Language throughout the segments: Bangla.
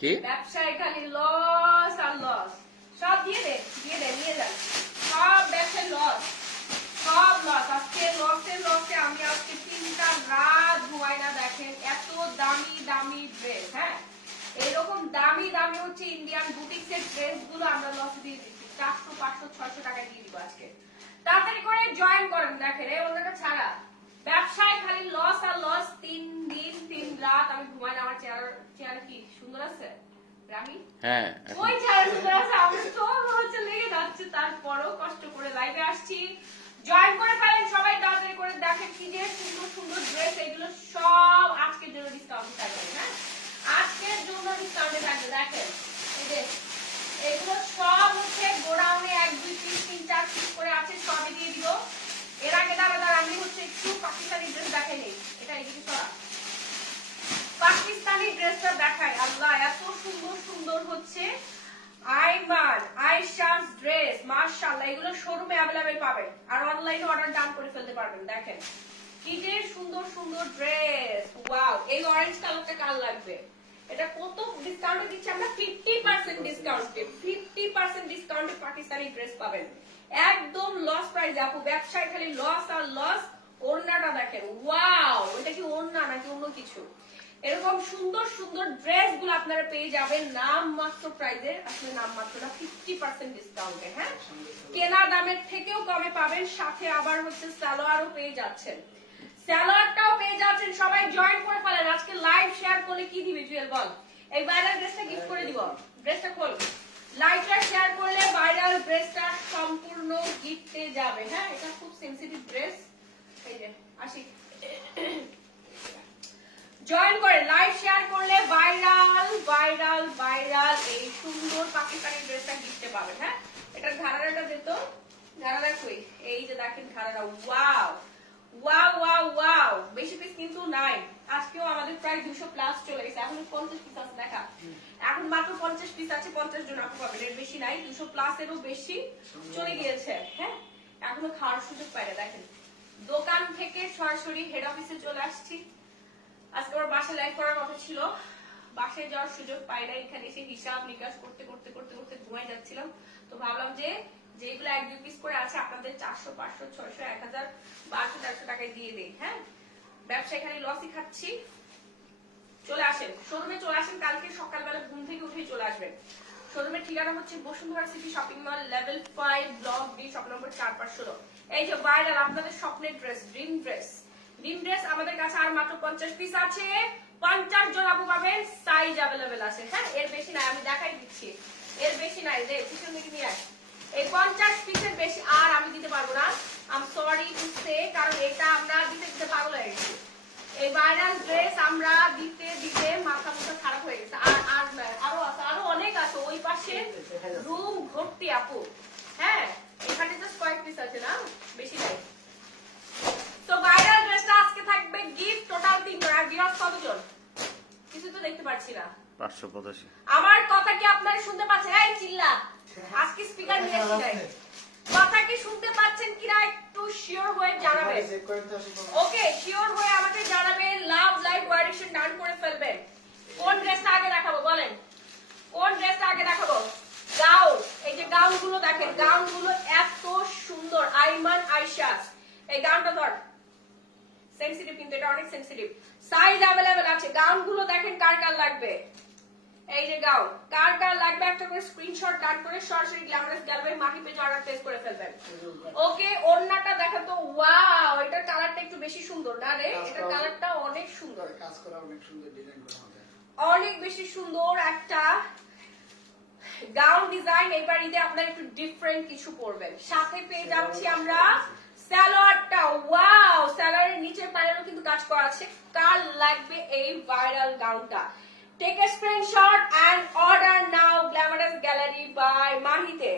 কি ব্যবসায় খালি লস আর লস। সব দিয়ে দে নিয়ে যান, সব ব্যবসায় লস, সব লস। আজকে লসে আমি আজকে 3টা রাত ঘুমাই না। দেখেন এত দামি দামি ড্রেস, হ্যাঁ এরকম দামি দামি হচ্ছে ইন্ডিয়ান বুটিক্সের ড্রেস গুলো আমরা লস দিয়ে দিচ্ছি 400 500 600 টাকা দিয়ে দিব আজকে। তাড়াতাড়ি করে জয়েন করেন। দেখেন এই ওনাটা ছাড়া ব্যবসায় খালি লস আর লস। 3 দিন 3 রাত আমি ঘুমাই না। আমার চেয়ার কি সুন্দর আছে রামি? হ্যাঁ ওই চেয়ার সুন্দর আছে। আমি তো হচ্ছে লেগে যাচ্ছে, তারপরও কষ্ট করে লাইভে আসছি। জয়েন করে ফেলেন সবাই তাড়াতাড়ি করে। দেখেন কি যে সুন্দর সুন্দর ড্রেস, এগুলো সব আজকের জন্য ডিসকাউন্ট থাকবে। হ্যাঁ আজকের জন্য ডিসকাউন্টে থাকবে। দেখেন এই যে এগুলো সব হচ্ছে গোডাউনে 1 2 3 3 4 পিস করে আছে, সবই দিয়ে দিব। এর আগে দাঁড়া আমি হচ্ছে একটু পাকিস্তানি ড্রেস দেখাই। এটা এদিকে সরা, পাকিস্তানি ড্রেসটা দেখাই। আল্লাহ এত সুন্দর সুন্দর হচ্ছে আইমান আয়েশাস ড্রেস, মাশাআল্লাহ এগুলো শোরুমে अवेलेबल পাবেন আর অনলাইনে অর্ডার ডান করে ফেলতে পারবেন। দেখেন কি যে সুন্দর সুন্দর ড্রেস। ওয়াও, এই অরেঞ্জ কালারটা কার লাগবে? এটা কত ডিসকাউন্টে দিচ্ছি আমরা? 50% ডিসকাউন্টে, 50% ডিসকাউন্টে পাকিস্তানি ড্রেস পাবেন একদম লস প্রাইসে। আপু ব্যবসায় খালি লস আর লস। ওড়নাটা দেখেন, ওয়াও এটা কি ওড়না নাকি অন্য কিছু? এরকম সুন্দর সুন্দর ড্রেস গুলো আপনারা পেয়ে যাবেন নাম মাত্র প্রাইজে। আসলে নাম মাত্র না, 50% ডিসকাউন্টে। হ্যাঁ কেনা দামের থেকেও কমে পাবেন, সাথে আবার হচ্ছে সালোয়ারও পেয়ে যাচ্ছেন, সালোয়ারটাও পেয়ে যাচ্ছেন। সবাই জয়েন করে ফেলেন। আজকে লাইভ শেয়ার করলে কি দিবে জুয়েল বল? এই ভাইরাল ড্রেসটা গিফট করে দিব। ড্রেসটা খোল, লাইভটা শেয়ার করলে ভাইরাল ড্রেসটা সম্পূর্ণ গিফটে যাবে। হ্যাঁ এটা খুব সেনসিটিভ ড্রেস। এই যে আসি জয়েন করে লাইভ শেয়ার করলে ভাইরাল ভাইরাল ভাইরাল এই সুন্দর পাকিস্তানি ড্রেসটা গিফটে পাবেন। হ্যাঁ এটার ঘাড়াটা দিত, ঘাড়াটা কই? এই যে দেখেন ঘাড়াটা। ওয়াও ওয়াও ওয়াও ওয়াও, বেশি পিস কিন্তু নাই। আজকেও আমাদের প্রায় 200 প্লাস চলে গেছে। এখন 50 পিস আছে। দেখা এখন মাত্র 50 পিস আছে, 50 জন আপু পাবেন, এর বেশি নাই। 200 প্লাস এরও বেশি চলে গিয়েছে। হ্যাঁ এখনো খাওয়ার সুযোগ পাই না। দেখেন দোকান থেকে সরাসরি হেড অফিসে চলে আসছি। আজকে আমার বাসায় লাইভ করার কথা ছিল, বাসায় যাওয়ার সুযোগ পাই না। এখানে এসে হিসাব নিকাশ করতে করতে করতে করতে ঘুমাই যাচ্ছিলাম। তো ভাবলাম যে যেগুলো 1 2 পিস করে আছে আপনাদের 400 500 600 1000 1200 1300 টাকায় দিয়ে দেই। হ্যাঁ ব্যবসা এখানে লসই খাচ্ছি। চলে আসেন শোরুমে, চলে আসেন কালকে সকালবেলা ঘুম থেকে উঠেই চলে আসবেন। শোরুমের ঠিকানা হচ্ছে Bashundhara city shopping mall, level 5 block B, shop number 4-5-16। এই যে ভাইরাল আপনাদের স্বপ্নের dress, dream dress, dream dress আমাদের কাছে আর মাত্র 50 পিস আছে। 50 জন আপু পাবেন, সাইজ अवेलेबल আছে। হ্যাঁ এর বেশি নাই, আমি দেখাই দিচ্ছি, এর বেশি নাই। যে পিছন দিকে নিয়ে আস, এই 50 পিসের বেশি আর আমি দিতে পারবো না। I am sorry to say, কারণ এটা আমরা দিতে দিতে পাগল হয়ে গেছি। এই ভাইরাল ড্রেস আমরা দিতে দিতে মাথা মুথা খারাপ হয়ে গেছে। আর আর আরো আছে, আরো অনেক আছে। ওই পাশে রুম ভর্তি আপু। হ্যাঁ এখানে জাস্ট কয়েক পিস আছে, না বেশি নাই। তো ভাইরাল ড্রেসটা আজকে থাকবে গিফট, টোটাল 3 জন। আর গিফট কতজন কিছু তো দেখতে পাচ্ছি না। 585। আমার কথা কি আপনারা শুনতে পাচ্ছেন? এই চিল্লা, আজকে স্পিকার নিয়ে আসি নাই। কথা কি শুনতে পাচ্ছেন কিনা একটু শিওর হয়ে জানাবেন। ওকে শিওর হয়ে আমাকে জানাবেন। লাভ লাইভ ওয়ারিশন ডান করে ফেলবেন। কোন ড্রেসটা আগে দেখাবো বলেন? কোন ড্রেসটা আগে দেখাবো? গাউন। এই যে গাউন গুলো দেখেন, গাউন গুলো এত সুন্দর। আইমান আয়েশাস, এই গাউনটা ধর, সেনসিটিভ কিন্তু এটা অনেক সেনসিটিভ। সাইজ अवेलेबल আছে। গাউন গুলো দেখেন কার কার লাগবে। এই যে গাউন কার কার লাগবে একটা করে স্ক্রিনশট ডান করে সরাসরি গ্ল্যামারাস গ্যালারি মাহি পেজে অর্ডার প্লেস করে ফেলবেন। ওকে ওড়নাটা দেখেন তো। ওয়াও এটার কালারটা একটু বেশি সুন্দর না রে? এটার কালারটা অনেক সুন্দর, কাজ করা অনেক সুন্দর, ডিজাইন করা অনেক বেশি সুন্দর একটা গাউন ডিজাইন। এবার ঈদে আপনারা একটু ডিফারেন্ট কিছু পরবেন। সাথে পেয়ে যাচ্ছি আমরা সালোয়ারটা। ওয়াও সালোয়ারের নিচের প্যানেলও কিন্তু কাজ করা আছে। কার লাগবে এই ভাইরাল গাউনটা? Take a screenshot and order now glamorous gallery by মাহিতে।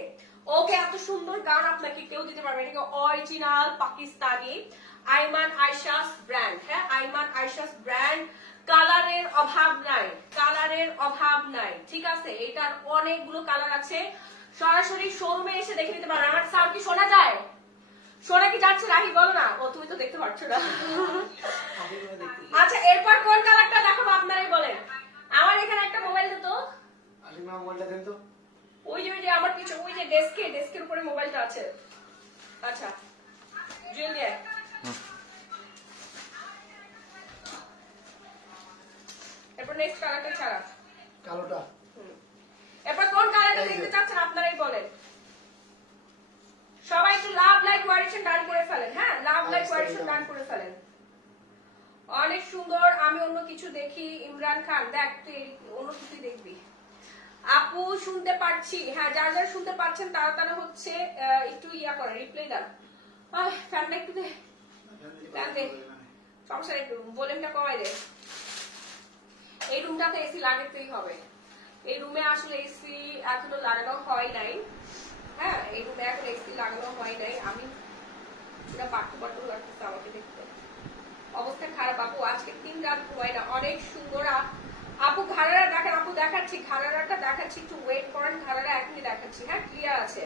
ওকে এত সুন্দর গাউন আপনাকে কেউ দিতে পারবে না। Original Pakistani Aiman Ayesha's brand. হ্যাঁ আইমান আয়েশাস ব্র্যান্ড। কালারের অভাব নাই, কালারের অভাব নাই। ঠিক আছে এটার অনেকগুলো কালার আছে। সরাসরি শোরুমে এসে দেখে নিতে পারবেন। আমার সাউন্ড কি শোনা যায়? শোনা কি যাচ্ছে? রাহি বলো না। ও তুমি তো দেখতে পাচ্ছ না। আচ্ছা এরপর কোন কালারটা দেখাবো আপনারাই বলেন। আমার এখানে একটা মোবাইল দিত। মোবাইলটা দেন তো। ওই যে আমার কিছু ওই যে ডেস্কের উপরে মোবাইলটা আছে। আচ্ছা জুয়েল এরপর নেক্সট কালারটা ছাড়া কালোটা। এরপর কোন কালারটা দেখতে চাচ্ছেন আপনারাই বলেন। সবাই একটু লাভ লাইক ওয়ারিশন ডান করে ফেলেন। হ্যাঁ লাভ লাইক ওয়ারিশন ডান করে ফেলেন। অনেক সুন্দর। আমি অন্য কিছু দেখি। ইমরান খান দেখ তুই অন্য কিছু দেখবি। আপু শুনতে পাচ্ছি। হ্যাঁ যারা যারা শুনতে পাচ্ছেন তারা তারা হচ্ছে একটু ইয়া করে রিপ্লাই দেন। ফ্যানটা একটু দে, ফ্যান দে, সমস্যা একটু ভলিউমটা কমাই দে। এই রুমটাতে এসি লাগাতেই হবে। এই রুমে আসলে এসি এখনো লাগানো হয় নাই। হ্যাঁ এই রুমে এখন এসি লাগানো হয় নাই। আমি পুরো পাট্টু পাট্টু লাগতেছে আমাকে দেখতে। অবস্থা খারাপ আপু, আজকে 3 রাত ঘুমাই না। অনেক সুন্দর আপু ঘাড়ারা দেখেন। আপু দেখাচ্ছি ঘাড়ারাটা দেখাচ্ছি, একটু ওয়েট করেন। ঘাড়ারা এখনই দেখাচ্ছি। হ্যাঁ ক্লিয়ার আছে।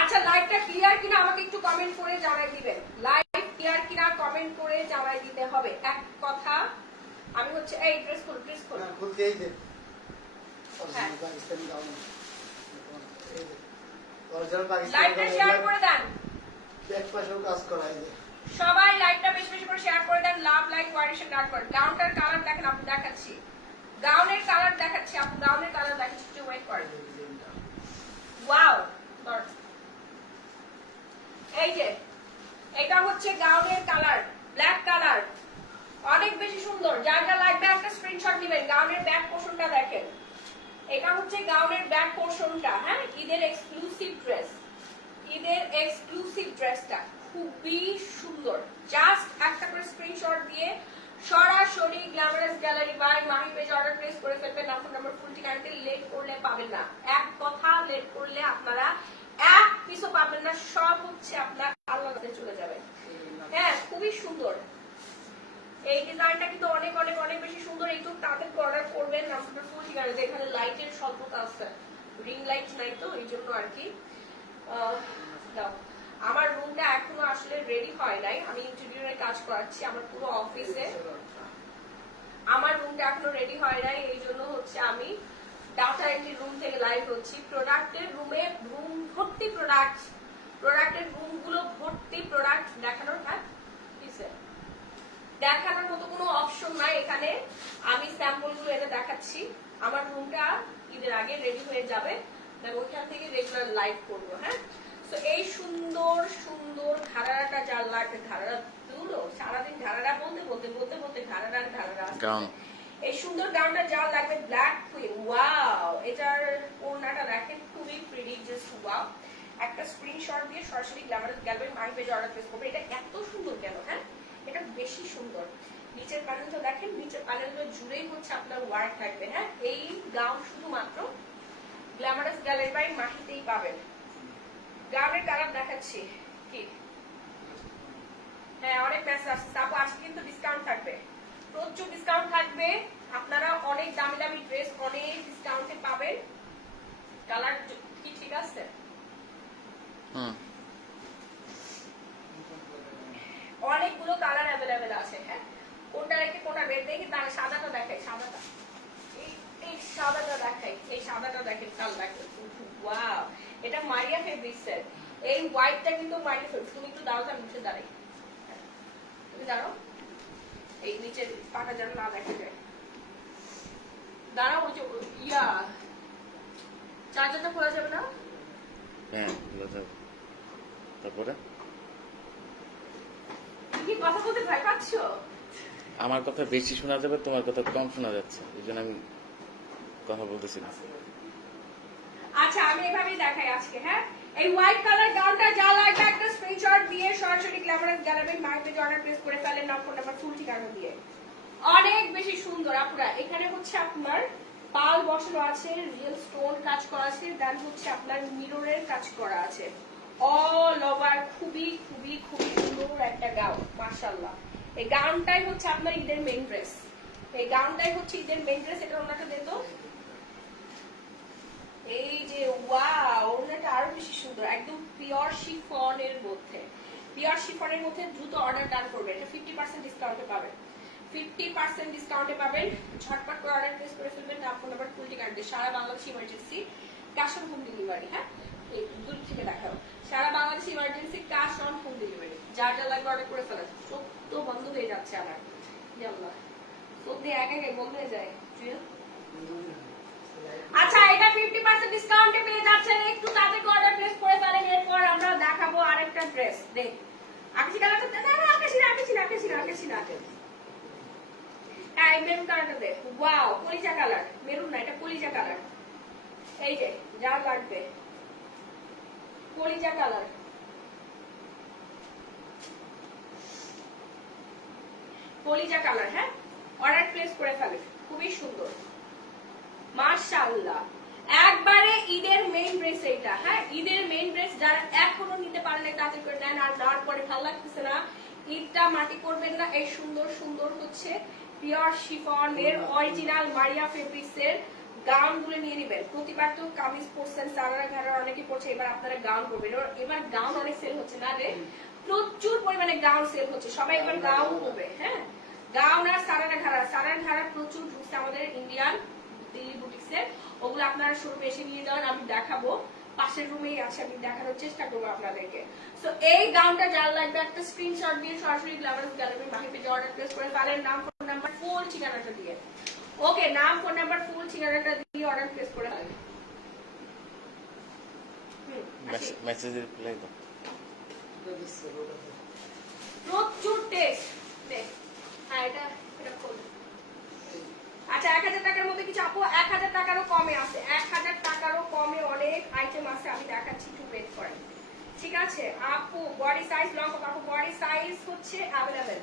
আচ্ছা লাইভটা ক্লিয়ার কিনা আমাকে একটু কমেন্ট করে জানাই দিবেন। লাইভ ক্লিয়ার কিনা কমেন্ট করে জানাই দিতে হবে। এক কথা আমি হচ্ছে এই ড্রেস কোড খুলতেই দে। হ্যাঁ পাকিস্তানি গাউন এই দে। অরিজিনাল পাকিস্তানি লাইভটা শেয়ার করে দেন। এক পাশেও কাজ করাই দে। সবাই লাইভটা বেশি বেশি করে শেয়ার করে দেন। লাভ লাইক ওয়ারিশন ডান করেন। গাউনটার কালার দেখেন আপু দেখাচ্ছি। গাউনের কালার দেখাচ্ছি আপু। গাউনের কালার দেখাচ্ছি, একটু ওয়েট করেন। ওয়াও এই যে এটা হচ্ছে গাউনের কালার, ব্ল্যাক কালার। অনেক বেশি সুন্দর। যার যা লাগবে একটা স্ক্রিনশট দিবেন। গাউনের ব্যাক পোরশনটা দেখেন। এটা হচ্ছে গাউনের ব্যাক পোরশনটা। হ্যাঁ ঈদের এক্সক্লুসিভ ড্রেস। ঈদের এক্সক্লুসিভ ড্রেসটা খুবই সুন্দর। জাস্ট একটা করে স্ক্রিনশট দিয়ে সরাসরি glamorous gallery by Mahi page order place করে ফেলবেন। নাম্বার ফুল ঠিকানাতে লেট করলে পাবেন না। এক কথা লেট করলে আপনারা এক পিসও পাবেন না। সব হচ্ছে আপনার আল্লাহতে চলে যাবে। হ্যাঁ খুবই সুন্দর। এই ডিজাইনটা কিন্তু অনেক অনেক অনেক বেশি সুন্দর। একটু তাড়াতাড়ি অর্ডার করবেন। নাম্বার ফুল ঠিকানাতে। এখানে লাইটের স্বল্পতা আছে, রিং লাইট নাই তো এই জন্য আর কি। দাও আমার রুমটা এখনো আসলে রেডি হয় নাই। আমি ইন্টেরিয়রে কাজ করাচ্ছি আমার পুরো অফিসে। আমার রুমটা এখনো রেডি হয় নাই, এই জন্য হচ্ছে আমি ডাটা এন্ট্রি রুম থেকে লাইভ হচ্ছি। প্রোডাক্টের রুমে রুম ভর্তি প্রোডাক্ট, প্রোডাক্টের রুম গুলো ভর্তি প্রোডাক্ট দেখানোর। হ্যাঁ দেখানোর মতো কোনো অপশন নাই এখানে। আমি স্যাম্পল গুলো এনে দেখাচ্ছি। আমার রুমটা ঈদের আগে রেডি হয়ে যাবে, ওইখান থেকে রেগুলার লাইভ করবো। হ্যাঁ তো এই সুন্দর সুন্দর ঘাড়াটা যার লাগবে। ঘাড়া দুলো সারাদিন ঘাড়া বলতে বলতে বলতে বলতে ঘাড়া এই সুন্দর গাউনটা যার লাগবে ব্ল্যাক কুইন। ওয়াও এটার ওড়নাটা দেখেন খুবই প্রিটি, জাস্ট ওয়াও। একটা স্ক্রিনশট দিয়ে সরাসরি গ্ল্যামারাস গ্যালারি মাই পেজে অর্ডার প্লেস করবে। এটা এত সুন্দর কেন? হ্যাঁ এটা বেশি সুন্দর। নিচের প্যানেলটা দেখেন, নিচের প্যানেলটা জুড়েই হচ্ছে আপনার ওয়ার্ক থাকবে। হ্যাঁ এই গাউন শুধুমাত্র গ্ল্যামারাস গ্যালারি বাই মাহিতেই পাবেন। গাউনের কালার দেখাচ্ছি কি। হ্যাঁ অনেক মেসেজ আসছে আপু। আজকে কিন্তু ডিসকাউন্ট থাকবে, প্রচুর ডিসকাউন্ট থাকবে। আপনারা অনেক দামি দামি ড্রেস অনেক ডিসকাউন্টে পাবেন। কালার কি ঠিক আছে? অনেকগুলো কালার অ্যাভেলেবেল আছে। হ্যাঁ কোনটা রেখে কোনটা বের দেখি। তার সাদাটা দেখাই, সাদাটা এই সাদাটা দেখাই। এই সাদাটা দেখেন কালারটা। ওয়াও এটা মারিয়া ফেব্রিক্সের। এই হোয়াইটটা কিন্তু মারিয়া ফেব্রিক্স। তুমি একটু দাঁড়াও, আমি নিচে দাঁড়াই। তুমি দাঁড়াও, এই নিচের পাটা যেন না দেখে যায়। দাঁড়াও, ওই যে ইয়া চার্জারটা খোলা যাবে না? হ্যাঁ খোলা যাবে। তারপরে কি কথা বলতে ভয় পাচ্ছ? আমার কথা বেশি শোনা যাবে, তোমার কথা কম শোনা যাচ্ছে, এই জন্য আমি কথা বলতেছি না। আচ্ছা আমি এভাবেই দেখাই আজকে। হ্যাঁ এই হোয়াইট কালার গাউনটা যা লাগবে একটা স্ক্রিনশট দিয়ে সরাসরি glamorous gallery my page order place করে ফেলেন। নাম্বার ফুল ঠিকানা দিয়ে। অনেক বেশি সুন্দর আপুরা। এখানে হচ্ছে আপনার পাল বসানো আছে, রিয়েল স্টোন কাজ করা আছে, দেন হচ্ছে আপনার মিররের কাজ করা আছে। অল ওভার খুবই খুবই খুবই সুন্দর একটা গাউন। মাশাআল্লাহ এই গাউনটাই হচ্ছে আপনার ঈদের মেইন ড্রেস। এই গাউনটাই হচ্ছে ঈদের মেইন ড্রেস। এটা ওনাকে দিত। এই যে ওয়াও ওনাটা আরো বেশি সুন্দর। একদম পিওর শিফনের মধ্যে, পিওর শিফনের মধ্যে দ্রুত অর্ডার ডান করবেন। এটা 50% ডিসকাউন্টে পাবেন। 50% ডিসকাউন্টে পাবেন। ঝটপট করে অর্ডার প্লেস করে ফেলবেন। নাম্বার ফুল ঠিকানা দিয়ে সারা Bangladesh emergency cash on home delivery. হ্যাঁ, এই দূর থেকে দেখাও, সারা Bangladesh emergency cash on home delivery. যার যা লাগবে অর্ডার করে ফেলা। চোখ তো বন্ধ হয়ে যাচ্ছে আমার, আল্লাহ চোখ দিয়ে এক এক বন্ধ হয়ে যায়। আচ্ছা, এটা 50% ডিসকাউন্টে পেয়ে যাচ্ছেন, একটু তাড়াতাড়ি অর্ডার প্লেস করে ফেলেন। এরপর আমরা দেখাবো আরেকটা ড্রেস। দেখ আকাশি কালারটা, না না আকাশি না, আকাশি না, আকাশি না, আকাশি না, এই মেরুন কালারটা দে। ওয়াও, কলিজা কালার, মেরুন না, এটা কলিজা কালার। এই যে যা লাগবে কলিজা কালার, কলিজা কালার। হ্যাঁ, অর্ডার প্লেস করে ফেলেন, খুবই সুন্দর মাশাআল্লাহ। একবারে ঈদের মেইন ড্রেস এইটা। হ্যাঁ, ঈদের মেইন ড্রেস, যারা এখনো নিতে পারেন তাড়াতাড়ি করে নেন। আর নেওয়ার পরে ভালো লাগতেছে না, ঈদটা মাটি করবেন না। এই সুন্দর সুন্দর হচ্ছে পিওর শিফনের অরিজিনাল মারিয়া ফেব্রিক্সের গাউন গুলো নিয়ে নিবেন। প্রতিবার তো কামিজ পরছেন, সারারা ঘাড়া অনেকে পরছে, এবার আপনারা গাউন করবেন। এবার গাউন অনেক সেল হচ্ছে না রে, প্রচুর পরিমাণে গাউন সেল হচ্ছে, সবাই এবার গাউন করবে। হ্যাঁ, গাউন আর সারারা ঘাড়া প্রচুর ঢুকছে আমাদের ইন্ডিয়ান দিল্লি বুটিক্সের। ওগুলো আপনারা শোরুমে এসে নিয়ে যান, আমি দেখাবো, পাশের রুমেই আছে, আমি দেখানোর চেষ্টা করবো আপনাদেরকে। সো এই গাউনটা যার লাগবে একটা স্ক্রিনশট দিয়ে সরাসরি গ্ল্যামারাস গ্যালারির বাহির পেজে অর্ডার প্লেস করে ফেলেন, নাম ফোন নাম্বার ফুল ঠিকানাটা দিয়ে। ওকে, নাম ফোন নাম্বার ফুল ঠিকানাটা দিয়ে অর্ডার প্লেস করে ফেলেন। মেসেজ রিপ্লাই দাও। প্রচুর টেস্ট। হ্যাঁ, এটা খোল। আচ্ছা, 1000 টাকার মধ্যে কিছু আপু 1000 টাকারও কমে আছে, 1000 টাকারও কমে অনেক আইটেম আছে, আমি দেখাচ্ছি, একটু ওয়েট করেন। ঠিক আছে আপু, বডি সাইজ লং কত আপু? বডি সাইজ হচ্ছে অ্যাভেলেবেল,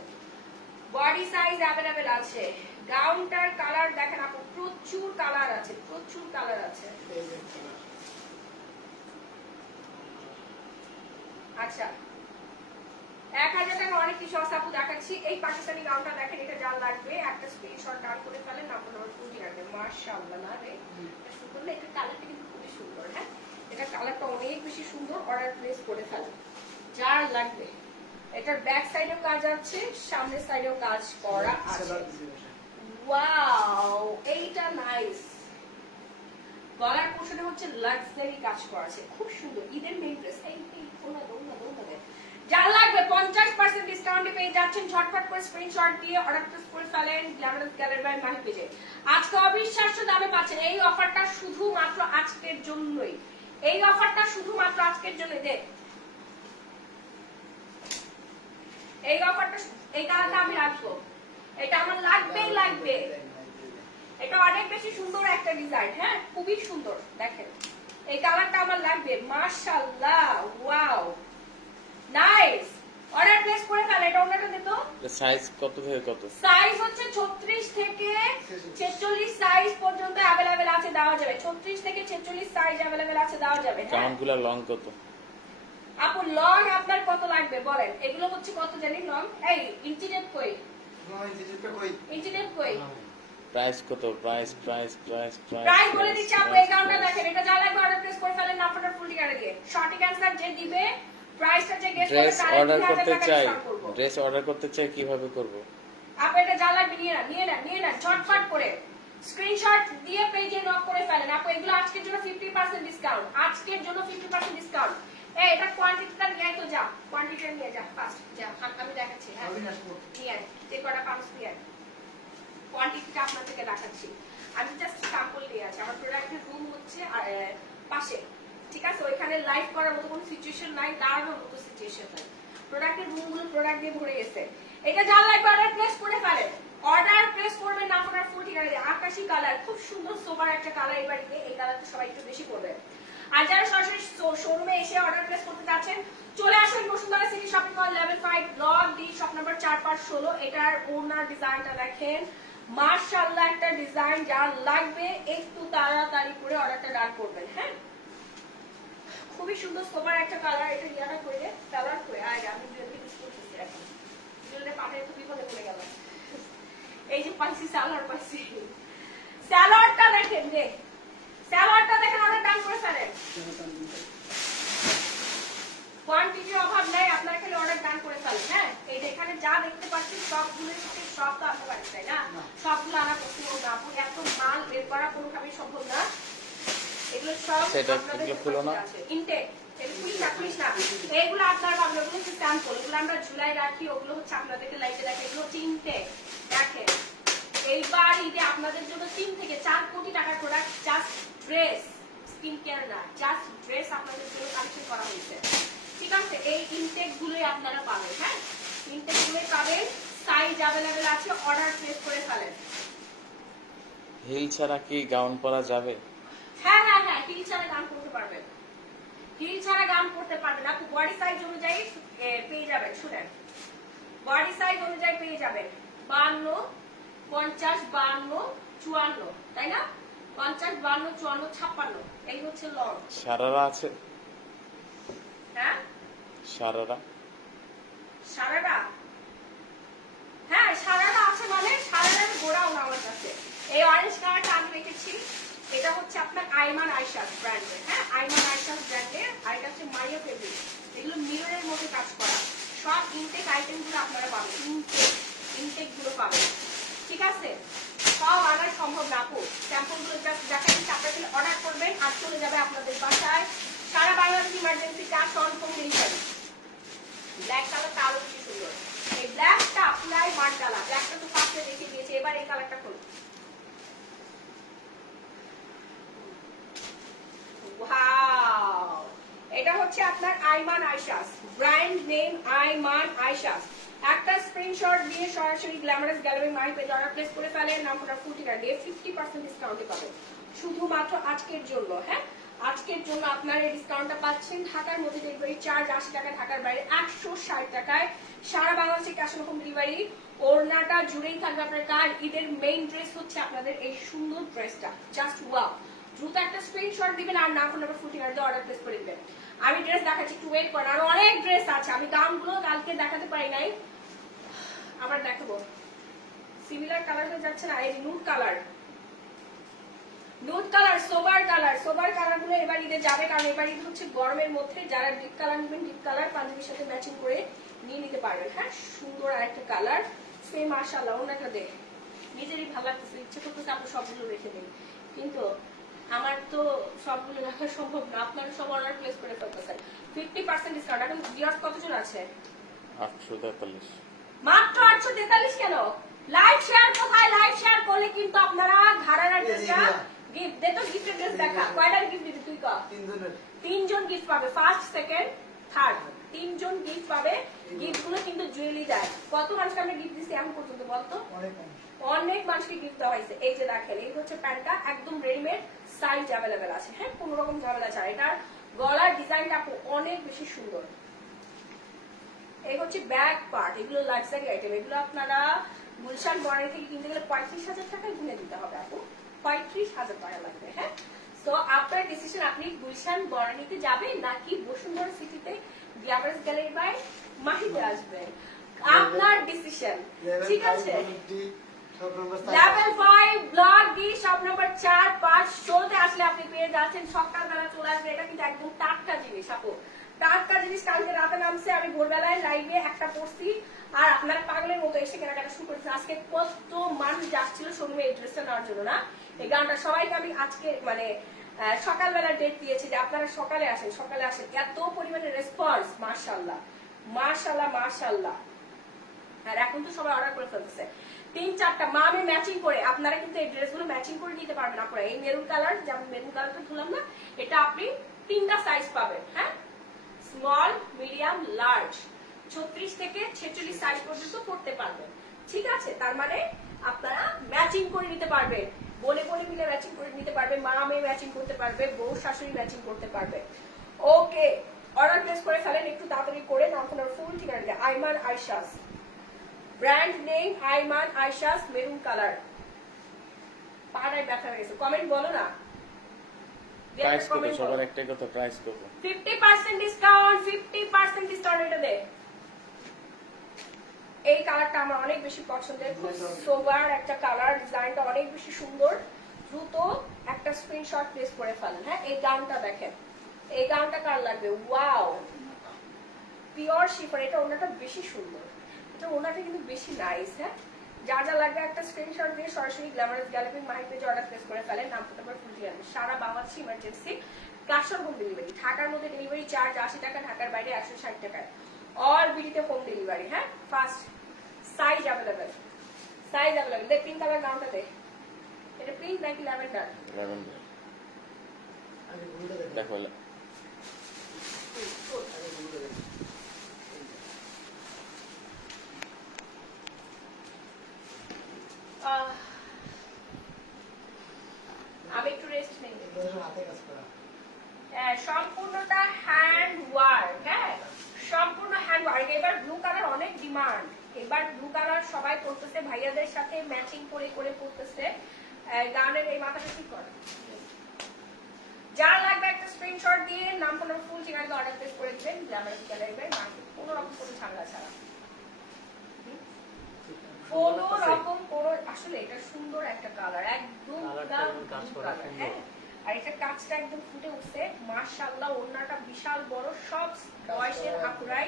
বডি সাইজ অ্যাভেলেবেল আছে। গাউনটার কালার দেখেন আপু, প্রচুর কালার আছে, প্রচুর কালার আছে। আচ্ছা, 1000 টাকা অনেক কিছু আছে আপু, দেখাচ্ছি। এই পাকিস্তানি গাউনটা দেখেন, এটা যা লাগবে একটা স্ক্রিনশট ডাউন করে ফেলেন, আপনার ফুটি রাখবে। মাশাআল্লাহ না রে, সুন্দর না? এটা কালারটা কিন্তু খুবই সুন্দর। হ্যাঁ, এটা কালারটা অনেক বেশি সুন্দর, অর্ডার প্লেস করে ফেলেন যার লাগবে। এটার ব্যাক সাইডেও কাজ আছে, সামনের সাইডেও কাজ করা আছে। ওয়াও, এইটা নাইস। গলার পোর্শনে হচ্ছে লাক্সারি কাজ করা আছে, খুব সুন্দর ঈদের মেইন ড্রেস। এই দৌড়া দৌড়া দৌড়া দেয়। যার লাগবে 50% ডিসকাউন্টে পেয়ে যাচ্ছেন, ঝটপট করে স্ক্রিনশট দিয়ে অর্ডার প্লেস করে ফেলেন গ্ল্যামারাস গ্যালারি বাই মাহি পেজে। আজকে অবিশ্বাস্য দামে পাচ্ছেন, এই অফারটা শুধুমাত্র আজকের জন্যই, এই অফারটা শুধুমাত্র আজকের জন্য। দেখ এই অফারটা, এই কালারটা আমি রাখবো, এটা আমার লাগবেই লাগবে। এটা অনেক বেশি সুন্দর একটা ডিজাইন। হ্যাঁ, খুবই সুন্দর, দেখেন এই কালারটা আমার লাগবে। মাশাআল্লাহ, ওয়াও নাইস। অর্ডার প্লেস করে ফেলে। এটা ওনাটা দিত, সাইজ কত থেকে কত? সাইজ হচ্ছে 36 থেকে 46 সাইজ পর্যন্ত अवेलेबल আছে, দেওয়া যাবে। 36 থেকে 46 সাইজ अवेलेबल আছে, দেওয়া যাবে। গাউনগুলো লং কত আপু? লং আপনার কত লাগবে বলেন? এগুলো হচ্ছে কত জানি লং। এই ইঞ্চি টেপ কই? ইঞ্চি টেপ কই? প্রাইস কত? প্রাইস প্রাইস বলে দিচ্ছি আপু। এই গাউনটা দেখেন, এটা যা লাগবে অর্ডার প্লেস করে ফেলেন, আপনার ফুল ঠিকানা দিয়ে। সঠিক অ্যানসার যে দিবে, প্রাইসটা যে গেস করবে, ড্রেস তার অর্ডার 2000 করতে টাকা চাই, ডিসকাউন্ট করব। ড্রেস অর্ডার করতে চাই, কিভাবে করব? আপু এটা যা লাগবে নিয়ে নেন ঝটপট করে স্ক্রিনশট দিয়ে পেজে নক করে ফেলেন। আপু এগুলো আজকের জন্য 50% ডিসকাউন্ট, আজকের জন্য 50% ডিসকাউন্ট। এই এটা কোয়ান্টিটিটা নিয়ে তো যা, কোয়ান্টিটিটা নিয়ে যা ফাস্ট যা, আমি দেখাচ্ছি। হ্যাঁ, নিয়ে আয়, যে কটা পাউন্ডস নিয়ে আয়, কোয়ান্টিটিটা আপনাদেরকে দেখাচ্ছি। আমি জাস্ট স্যাম্পল নিয়ে আছি। আমার প্রোডাক্টের রুম হচ্ছে পাশে, ঠিক আছে? ওইখানে লাইভ করার মতো কোনো সিচুয়েশন নাই, দাঁড়ানোর মতো সিচুয়েশন নাই। প্রোডাক্টের রুমগুলো প্রোডাক্ট দিয়ে ভরে গেছে। এটা যা লাগবে অর্ডার প্লেস করে ফেলেন, অর্ডার প্লেস করবেন না আপনার ফুল ঠিকানা দিয়ে। আকাশি কালার, খুব সুন্দর সোবার একটা কালার। এবার এই কালারটা সবাই একটু বেশি পড়বে। আর যারা সরাসরি শোরুমে এসে অর্ডার প্লেস করতে চাচ্ছেন, চলে আসেন Bashundhara city shopping mall level 5 block D shop number 4516। এটার ওনার ডিজাইনটা দেখেন, মাশাআল্লাহ একটা ডিজাইন। যার লাগবে একটু তাড়াতাড়ি করে অর্ডারটা ডান করবেন। হ্যাঁ, খুবই সুন্দর সোবার একটা কালার। এটা ইয়াটা করে কালার করে আগে আমি জুয়েলারি ইউজ করতেছি, এখন জুয়েলারি পাঠায় তো বিপদে পড়ে গেল। এই যে পাইছি সালোয়ার, পাইছি সালোয়ারটা দেখেন, যে সালোয়ারটা দেখেন, অর্ডার ডান করে ফেলেন। কোয়ান্টিটির অভাব নাই, আপনার খালি অর্ডার ডান করে ফেলেন। হ্যাঁ, এই যে এখানে যা দেখতে পাচ্ছেন সবগুলো সব তো আনতে পারেন, তাই না? সবগুলো আনা পসিবল না আপু, এত মাল বের করা কোনোভাবেই সম্ভব না। এগুলো সব সেটা আপনাদের এগুলো খুলো না। আছে ইনটেক। এগুলো না এগুলো আপনারা পাবেন, ওগুলো হচ্ছে স্যাম্পল, এগুলো আমরা ঝুলাই রাখি, ওগুলো হচ্ছে আপনাদেরকে লাইটে দেখে, এগুলো হচ্ছে ইনটেক। দেখেন এইবার ঈদে আপনাদের জন্য 3 থেকে 4 কোটি টাকার product, just dress, skin care না, জাস্ট ড্রেস আপনাদের জন্য কালেকশন করা হয়েছে। ঠিক আছে, এই ইনটেক গুলোই আপনারা পাবেন। হ্যাঁ, ইনটেক গুলোই পাবেন, সাইজ অ্যাভেলেবেল আছে, অর্ডার প্লেস করে ফেলেন। হিল ছাড়া কি গাউন পরা যাবে? হ্যাঁ হ্যাঁ হ্যাঁ, হিল ছাড়া গান করতে পারবেন, হিল ছাড়া গান করতে পারবেন। আপনি বডি সাইজ অনুযায়ী পেয়ে যাবেন, শুনেন, বডি সাইজ অনুযায়ী পেয়ে যাবেন 52, 50, 52, 54, তাই না? 50, 52, 54, 56, এই হচ্ছে লং। সারারা আছে? হ্যাঁ, সারারা সারারা, হ্যাঁ সারারা আছে, মানে সারারার গোড়াও না আমার কাছে। এই অরেঞ্জ কালারটা আমি রেখেছি, এটা হচ্ছে আপনার আইমান আইশাস ব্র্যান্ডের। হ্যাঁ, আইমান আইশাস ব্র্যান্ডের, আর এটা হচ্ছে মারিয়া ফেব্রিক। এগুলো মিররের মধ্যে কাজ করা, সব ইনটেক আইটেম গুলো আপনারা পাবেন, ইনটেক গুলো পাবেন। ঠিক আছে, সব আনার সম্ভব না, আপু স্যাম্পল গুলো জাস্ট দেখাচ্ছি, আপনারা অর্ডার করবেন আর চলে যাবে আপনাদের বাসায়। সারা Bangladesh emergency cash on home delivery. Black কালারটা আরো বেশি সুন্দর, এই ব্ল্যাকটা আপনার মার্ডালা, ব্ল্যাকটা তো ফার্স্টে দেখিয়ে দিয়েছে, এবার এই কালারটা খুলুন। ওয়াও, এটা হচ্ছে আপনার আইমান আইশাস, ব্র্যান্ড নেম আইমান আইশাস। একটা স্ক্রিনশট দিয়ে সরাসরি গ্ল্যামারাস গ্যালারি মাই পেজে অর্ডার প্লেস করে ফেলেন, নাম্বারটা 40 টাকা দিয়ে 50% ডিসকাউন্টে পাবেন শুধুমাত্র আজকের জন্য। হ্যাঁ, আজকের জন্য আপনারা এই ডিসকাউন্টটা পাচ্ছেন। ঢাকার মধ্যে ডেলিভারি চার্জ 80 টাকা, ঢাকার বাইরে 160 টাকায়, সারা বাংলাদেশে ক্যাশ অন হোম ডেলিভারি। ওড়নাটা জুড়েই থাকবে আপনার কাজ। ঈদের মেইন ড্রেস হচ্ছে আপনাদের এই সুন্দর ড্রেসটা, জাস্ট ওয়াও। দ্রুত একটা স্ক্রিনশট দিবেন আর নাম ফোন নাম্বার 40 টাকা দিয়ে অর্ডার প্লেস করে দিবেন। আমি ড্রেস দেখাচ্ছি, একটু ওয়েট করেন, আর অনেক ড্রেস আছে, আমি দামগুলো কালকে দেখাতে পারি নাই, আবার দেখাবো। সিমিলার কালার হয়ে যাচ্ছে না, এই যে nude colour, nude colour, sober colour, sober colour গুলো এবার ঈদে যাবে, কারণ এবার ঈদ হচ্ছে গরমের মধ্যে। যারা ডিপ কালার নেবেন, ডিপ কালার পাঞ্জাবির সাথে ম্যাচিং করে নিয়ে নিতে পারবেন। হ্যাঁ, সুন্দর আরেকটা কালার, সেম মাশাআল্লাহ, ওনাটা দেখ নিজেরই ভালো লাগতেছে, ইচ্ছে করতেছে আমরা সবগুলো রেখে দিই, কিন্তু আমার তো সবগুলো রাখা সম্ভব না। আপনারা সব অর্ডার প্লেস করে ফেলতেছেন 50% ডিসকাউন্ট। এখন ভিউয়ার্স কতজন আছে? 843। মাত্র 843 কেন? লাইভ শেয়ার কোথায়? লাইভ শেয়ার করলে কিন্তু আপনারা ঘাড়ার ড্রেসটা গিফট দে, তো গিফটের ড্রেস দেখা, কয়টার গিফট দিবি তুই? ক 3জন গিফট পাবে, ফার্স্ট সেকেন্ড থার্ড 3জন গিফট পাবে। গিফট গুলো কিন্তু জুয়েলি দেয়। কত মানুষকে আমরা গিফট দিচ্ছি এখন পর্যন্ত বলতো? অনেক মানুষকে গিফট দেওয়া হয়েছে। এই যে দেখেন, এই হচ্ছে প্যান্টটা, একদম রেডিমেড, সাইজ অ্যাভেলেবেল আছে। হ্যাঁ, কোন রকম ঝামেলা ছাড়া। এটার গলার ডিজাইনটা অনেক বেশি সুন্দর। এই হচ্ছে ব্যাক পার্ট, এগুলো লাক্সারি আইটেম, এগুলো আপনারা গুলশান বর্ণালী থেকে কিনতে গেলে 35,000 টাকায় কিনে দিতে হবে আপু, 35,000 টাকা লাগবে। হ্যাঁ, তো আপনার ডিসিশন, আপনি গুলশান বর্ণালীতে যাবেন নাকি বসুন্ধরা সিটিতে গ্ল্যামারাস গ্যালারি বাই মাহিতে আসবেন, আপনার ডিসিশন। ঠিক আছে, level 5 block D shop number 4, 5 শোতে আসলে আপনি পেয়ে যাচ্ছেন। সকালবেলা চলে আসবে, এটা কিন্তু একদম টাটকা জিনিস আপু, টাটকা জিনিস। কালকে রাতে নামছে, আমি ভোরবেলায় লাইভে একটা পড়ছি, আর আপনারা পাগলের মতো এসে কেনাকাটা শুরু করেছেন। আজকে কত মানুষ যাচ্ছিল শোরুমে এই ড্রেসটা নেওয়ার জন্য না। এই গানটা সবাইকে আমি আজকে মানে সকালবেলা ডেট দিয়েছি যে আপনারা সকালে আসেন, সকালে আসেন। এত পরিমাণে রেসপন্স, মাশাআল্লাহ মাশাআল্লাহ মাশাআল্লাহ। আর এখন তো সবাই অর্ডার করে ফেলতেছে 3-4টা মামে ম্যাচিং করে। আপনারা কিন্তু এই ড্রেসগুলো ম্যাচিং করে নিতে পারবেন। আপনারা এই মেরুন কালার, যেমন মেরুন কালারটা ধুলাম না, এটা আপনি 3টা সাইজ পাবেন। হ্যাঁ, স্মল, মিডিয়াম, লার্জ, 36 থেকে 46 সাইজ পর্যন্ত পড়তে পারবেন। ঠিক আছে, তার মানে আপনারা ম্যাচিং করে নিতে পারবেন, বলে বলে মিলে ম্যাচিং করে নিতে পারবে, মা মেয়ে ম্যাচিং করতে পারবে, বউ শাশুড়ি ম্যাচিং করতে পারবে। ওকে, অর্ডার প্লেস করে ফেলেন একটু তাড়াতাড়ি করে। নাম আপনার ফুল ঠিকানা, Aiman Aishas, brand name Aiman Aishas, maroon colour. পাড়ায় ব্যথা হয়ে গেছে, কমেন্ট বলো না। প্রাইস কত? সবার একটাই কথা, প্রাইস কত? 50% ডিসকাউন্ট, 50% ডিসকাউন্ট। এটা দে, এই কালারটা আমার অনেক বেশি পছন্দের, খুব সোবার একটা কালার, ডিজাইনটা অনেক বেশি সুন্দর। দ্রুত একটা স্ক্রিনশট প্লেস করে ফেলেন। হ্যাঁ, এই গাউনটা দেখেন, এই গাউনটা কার লাগবে? Wow, pure chiffon. এটা ওনাটা বেশি সুন্দর, এটা ওনাটা কিন্তু বেশি নাইস। হ্যাঁ, যা যা লাগবে একটা স্ক্রিনশট দিয়ে সরাসরি গ্ল্যামারাস গ্যালারি মাই পেজে অর্ডার প্লেস করে ফেলেন। নাম নাম্বার ফুল ক্লিয়ার। সারা বাংলাদেশে emergency cash on home delivery. ঢাকার মধ্যে ডেলিভারি চার্জ 80 টাকা, ঢাকার বাইরে 160 টাকায়। অল বিডিতে হোম ডেলিভারি। হ্যাঁ, fast. Size available, size available. দেখ পিঙ্ক কালার গাউনটা দে। এটা পিঙ্ক নাকি ল্যাভেন্ডার? ল্যাভেন্ডার। আগে গুলোটা দেখো। দেখো আগে গুলোটা দেখো। আমি একটু রেস্ট নেই। এগুলো সব হাতে কাজ করা। সম্পূর্ণটা হ্যান্ড ওয়ার্ক। হ্যাঁ, সম্পূর্ণ হ্যান্ড ওয়ার্ক। এবার ব্লু কালার অনেক ডিমান্ড। এবার ব্লু কালার সবাই পড়তেছে, ভাইয়াদের সাথে ম্যাচিং করে করে পড়তেছে। গাউনের এই মাথাটা ঠিক করে। যার লাগবে একটা স্ক্রিনশট দিয়ে নাম ফোন ফুল ঠিকানা অর্ডার প্লেস করে দিবেন। গ্ল্যামারাস গ্যালারি মার্কেট, কোনো রকম কোনো ঝামেলা ছাড়া। কোনো রকম কোনো, আসলে এটা সুন্দর একটা কালার, একদম কাজ করা সুন্দর। হ্যাঁ, আর এটা কাজটা একদম ফুটে উঠছে মাশাআল্লাহ। ওড়নাটা বিশাল বড়, সব বয়সের আপুরাই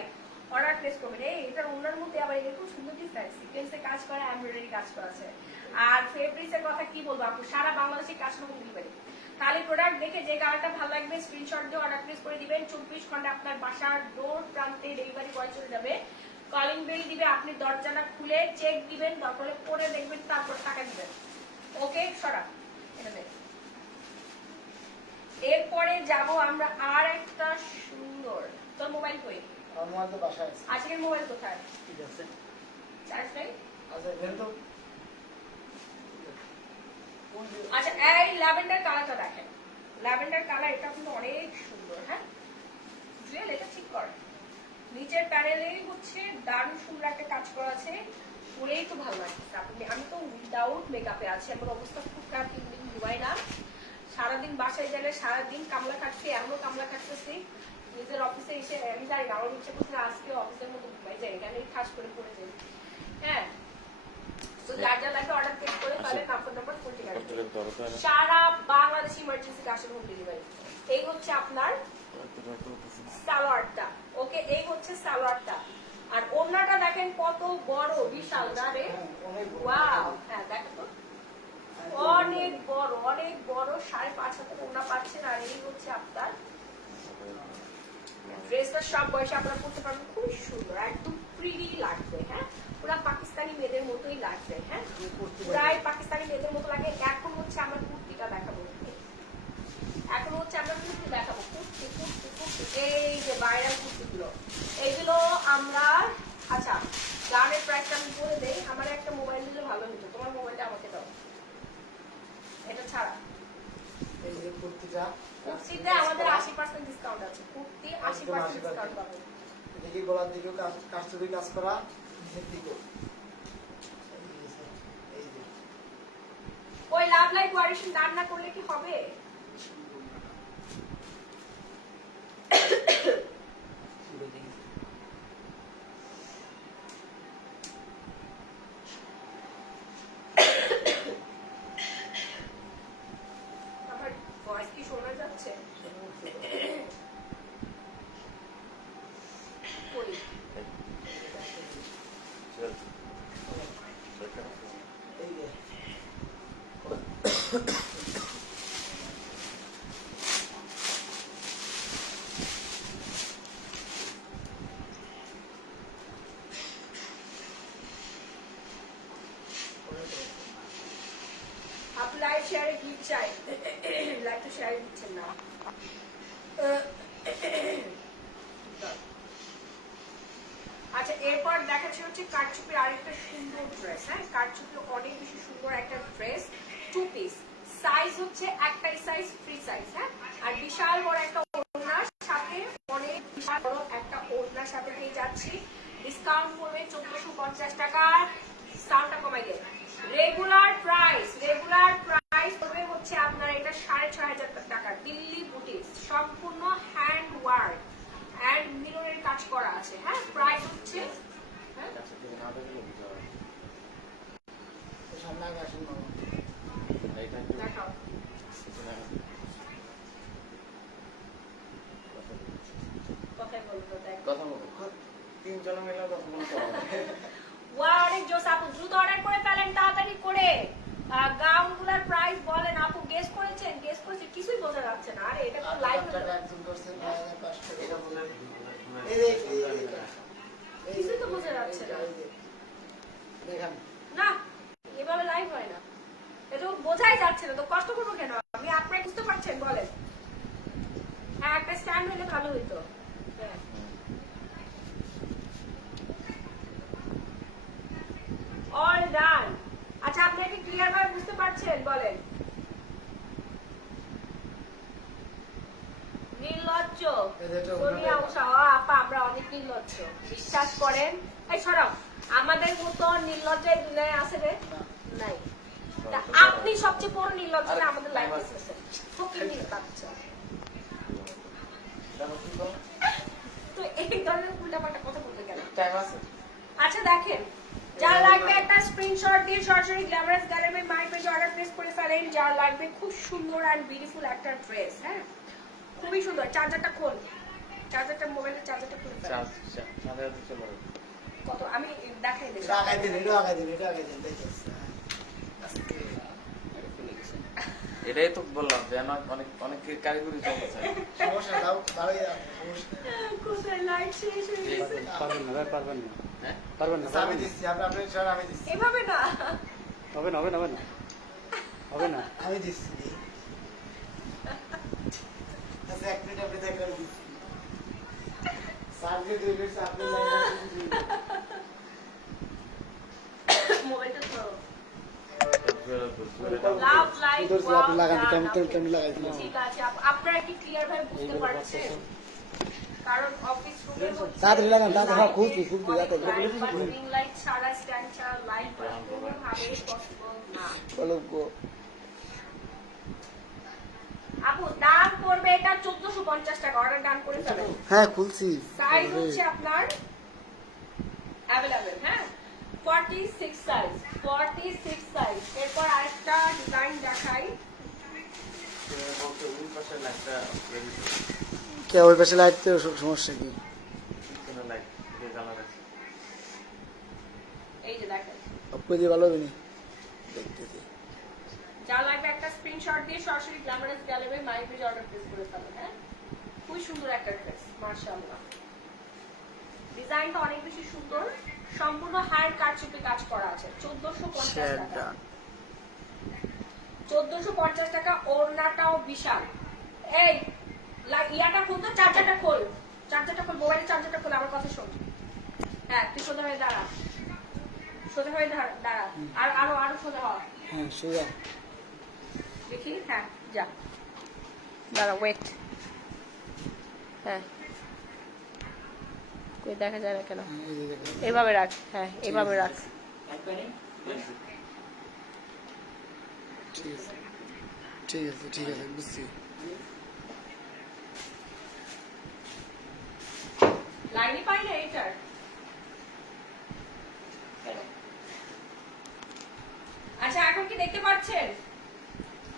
অর্ডার প্লেস করবেন। এই এটার ওড়নার মধ্যে আবার এরকম সুন্দর ডিজাইন, সিকোয়েন্সে কাজ করা, এমব্রয়ডারি কাজ করা আছে। আর ফেব্রিক্সের কথা কি বলবো আপু, সারা বাংলাদেশে কাজ করে ডেলিভারি। তাহলে প্রোডাক্ট দেখে যে কালারটা ভালো লাগবে স্ক্রিনশট দিয়ে অর্ডার প্লেস করে দিবেন। 24 ঘন্টা আপনার বাসার ডোর প্রান্তে ডেলিভারি বয় চলে যাবে। কলিং বেল দিবে, আপনি দরজাটা খুলে চেক দিবেন, তারপরে পরে দেখবেন, তারপর টাকা দিবেন। ওকে, সরা এটা দেখ। এরপরে যাব আমরা আর একটা সুন্দর। তোর মোবাইল কই? আমার মোবাইল তো বাসায় আছে। আজকের মোবাইল কোথায়? ঠিক আছে। চার্জ নেই? আচ্ছা, দেন তো। আচ্ছা, এই ল্যাভেন্ডার কালারটা দেখেন। ল্যাভেন্ডার কালার এটা কিন্তু অনেক সুন্দর। হ্যাঁ, জুয়েল এটা ঠিক কর। নিচের প্যানেলে হচ্ছে দারুণ সুন্দর একটা কাজ করা আছে, পরেই তো ভালো লাগছে। আমি তো উইদাউট মেকআপে আছি, আমার অবস্থা খুব খারাপ, 3 দিন ঘুমাই না। সারাদিন বাসায় গেলে সারাদিন কামলা খাচ্ছি, এমনও কামলা খাচ্ছি। নিজের অফিসে এসে আমি যাই না, আমার ইচ্ছে করছে আজকে অফিসের মতো ঘুমাই যাই, এখানে খাস করে পড়ে যাই। হ্যাঁ, তো যার যা লাগবে অর্ডার প্লেস করে তাহলে নাম্বার নাম্বার ফুল ঠিকানা সারা Bangladesh emergency cash on home delivery. এই হচ্ছে আপনার সালোয়ারটা। ওকে, এই হচ্ছে সালোয়ারটা। আর ওড়নাটা দেখেন কত বড়, বিশাল না রে? ওয়াও, হ্যাঁ দেখো তো, অনেক বড়, অনেক বড়। 5.5 হাতের ওড়না পাচ্ছেন। আর এই হচ্ছে আপনার ড্রেসটা, সব বয়সে আপনারা পড়তে পারবেন, খুব সুন্দর, একদম প্রিটি লাগবে। হ্যাঁ, পুরা পাকিস্তানি মেয়েদের মতোই লাগবে। হ্যাঁ, পুরাই পাকিস্তানি মেয়েদের মতো লাগে। এখন হচ্ছে আমরা কুর্তিটা দেখাবো, এখন হচ্ছে আমরা কুর্তি দেখাবো। কুর্তি কুর্তি কুর্তি, এই যে ভাইরাল কুর্তিগুলো, এইগুলো আমরা, আচ্ছা গানের প্রাইসটা আমি বলে দেই। আমার একটা মোবাইল দিলে ভালো হতো, তোমার মোবাইলটা আমাকে দাও। এটা ছাড়া এই যে কুর্তিটা, কুর্তিতে আমাদের 80% ডিসকাউন্ট আছে। কুর্তি 80% ডিসকাউন্ট পাবেন। দেখি গলার দিকেও কাস্টমারি কাজ করা, নিচের দিকেও। এই যে ওই লাভ লাইফ ওয়ারিশন দান না করলে কি হবে? আমার ভয়েস কি শোনা যাচ্ছে? কই? এই যে আপনি লাইভ শেয়ারে গিফট চাই, লাইভ তো শেয়ারে দিচ্ছেন না। আচ্ছা, এরপর দেখাচ্ছি হচ্ছে কারচুপির আরেকটা সুন্দর ড্রেস। হ্যাঁ, কারচুপির অনেক বেশি সুন্দর একটা ড্রেস, 2 পিস। সাইজ হচ্ছে একটাই সাইজ, ফ্রি সাইজ। হ্যাঁ, আর বিশাল বড় একটা ওড়নার সাথে, অনেক বিশাল বড় একটা ওড়নার সাথে পেয়ে যাচ্ছি। ডিসকাউন্ট করবে 1450 টাকা। ডিসকাউন্টটা কমাই দেন। রেগুলার প্রাইস করবে হচ্ছে আপনার এটা 6500 টাকা। দিল্লি বুটিক, সম্পূর্ণ হ্যান্ড ওয়ার্ক এন্ড মিররের কাজ করা আছে। হ্যাঁ, প্রাইস হচ্ছে, হ্যাঁ সামনে আগে আসেন বাবা। দেখাও। কথাই বলবো, দেখ কথা বলো, 3 জন মিলে কথা বলতে হবে। ওয়া অনেক জোস আপু, দ্রুত অর্ডার করে ফেলেন। যাচ্ছে না। আরে এটা লাইভ টাকা একজন করছেন 5,500 এটা বলে কিছুই তো বোঝা যাচ্ছে না। দেখান না এভাবে লাইভ হয় না, এটা বোঝাই যাচ্ছে না, তো কষ্ট করবো কেন আমি? আপনারা বুঝতে পারছেন বলেন? হ্যাঁ একটা স্ট্যান্ড হলে ভালো হইতো। All done. আচ্ছা আপনি কি ক্লিয়ার ভাবে বুঝতে পারছেন বলেন? নির্লজ্জ সোনিয়া উষা, আপা আমরা অনেক নির্লজ্জ, বিশ্বাস করেন। এই সরব, আমাদের মতো নির্লজ্জ এই দুনিয়ায় আছে রে? নাই। তা আপনি সবচেয়ে বড় নির্লজ্জ না আমাদের লাইফ এসেছেন, ফকির বাচ্চা। তো এই ধরনের উল্টাপাল্টা কথা বলতে গেল। টাইম আছে। আচ্ছা দেখেন, যার লাগবে একটা স্ক্রিনশট দিয়ে সরাসরি গ্ল্যামারাস গ্যালারি মাই পেজে অর্ডার প্লেস করে ফেলেন। যার লাগবে খুব সুন্দর এন্ড বিউটিফুল একটা ড্রেস, হ্যাঁ খুবই সুন্দর। চার্জারটা খোল, চার্জারটা মোবাইলের চার্জারটা খুলে ফেল। কত আমি দেখাই দিই। আগাই দিন দেখেন এটাই তো বললাম যে অনেক অনেক কারিগরি চলতেছে। সমস্যা দাও দাঁড়াই সমস্যা কোথায় লাইট শেষ হয়ে গেছে? পারবেন না, পারবেন না, হ্যাঁ পারবেন না, আমি দিচ্ছি আপনি স্যার আমি দিচ্ছি এভাবে না, হবে না, হবে না, হবে না, হবে না। আমি দিচ্ছি আচ্ছা 1 মিনিট আপনি দেখেন আমি দিচ্ছি স্যার যে 2 মিনিট আপনি মোবাইলটা ধরো। লাভ লাভ লাইফ ধরছি আপনি লাগান কেমন লাগাই দিলেন ঠিক আছে। আপনারা কি ক্লিয়ার ভাবে বুঝতে পারছেন? কারণ অফিস রুমে তাড়াতাড়ি লাগান তাড়াতাড়ি খুলছি রিং লাইট ছাড়া স্ট্যান্ড ছাড়া লাইট কোনোভাবেই পসিবল না। বলো গো আপু দাম পড়বে এটা 1450 টাকা। অর্ডার ডান করে ফেলেন। হ্যাঁ খুলছি সাইজ হচ্ছে আপনার अवेलेबल, হ্যাঁ 46 সাইজ, 46 সাইজ। এরপর আরেকটা ডিজাইন দেখাই। কে ওই পাশে লাইট তো সমস্যা কি এই যে দেখেন, আপনি দিয়ে ভালো হবে নি দেখতেছি যা লাগবে একটা স্ক্রিনশট দিয়ে সরাসরি গ্ল্যামারাস গ্যালারি মাই পেজে অর্ডার প্লেস করে ফেলেন। হ্যাঁ খুবই সুন্দর একটা ড্রেস, মাশাআল্লাহ। ডিজাইনটা অনেক বেশি সুন্দর, সম্পূর্ণ হায়ার কারচুপি কাজ করা আছে। 1450 টাকা, 1450 টাকা। ওড়নাটাও বিশাল। এই ইয়াটা খোল তো, চার্জারটা খোল, চার্জারটা খোল, মোবাইলের চার্জারটা খোল, আমার কথা শোন। হ্যাঁ তুই সোজা হয়ে দাঁড়া, সোজা হয়ে দাঁড়া, আর আরো আরো সোজা হ। হ্যাঁ সোজা দেখি, হ্যাঁ যা দাঁড়া, ওয়েট। হ্যাঁ কই দেখা যায় না কেন? এই যে দেখেন এইভাবে রাখ, হ্যাঁ এইভাবে রাখ। ঠিক আছে ঠিক আছে বুঝছি লাইনই পাই না এটার। আচ্ছা এখন কি দেখতে পাচ্ছেন?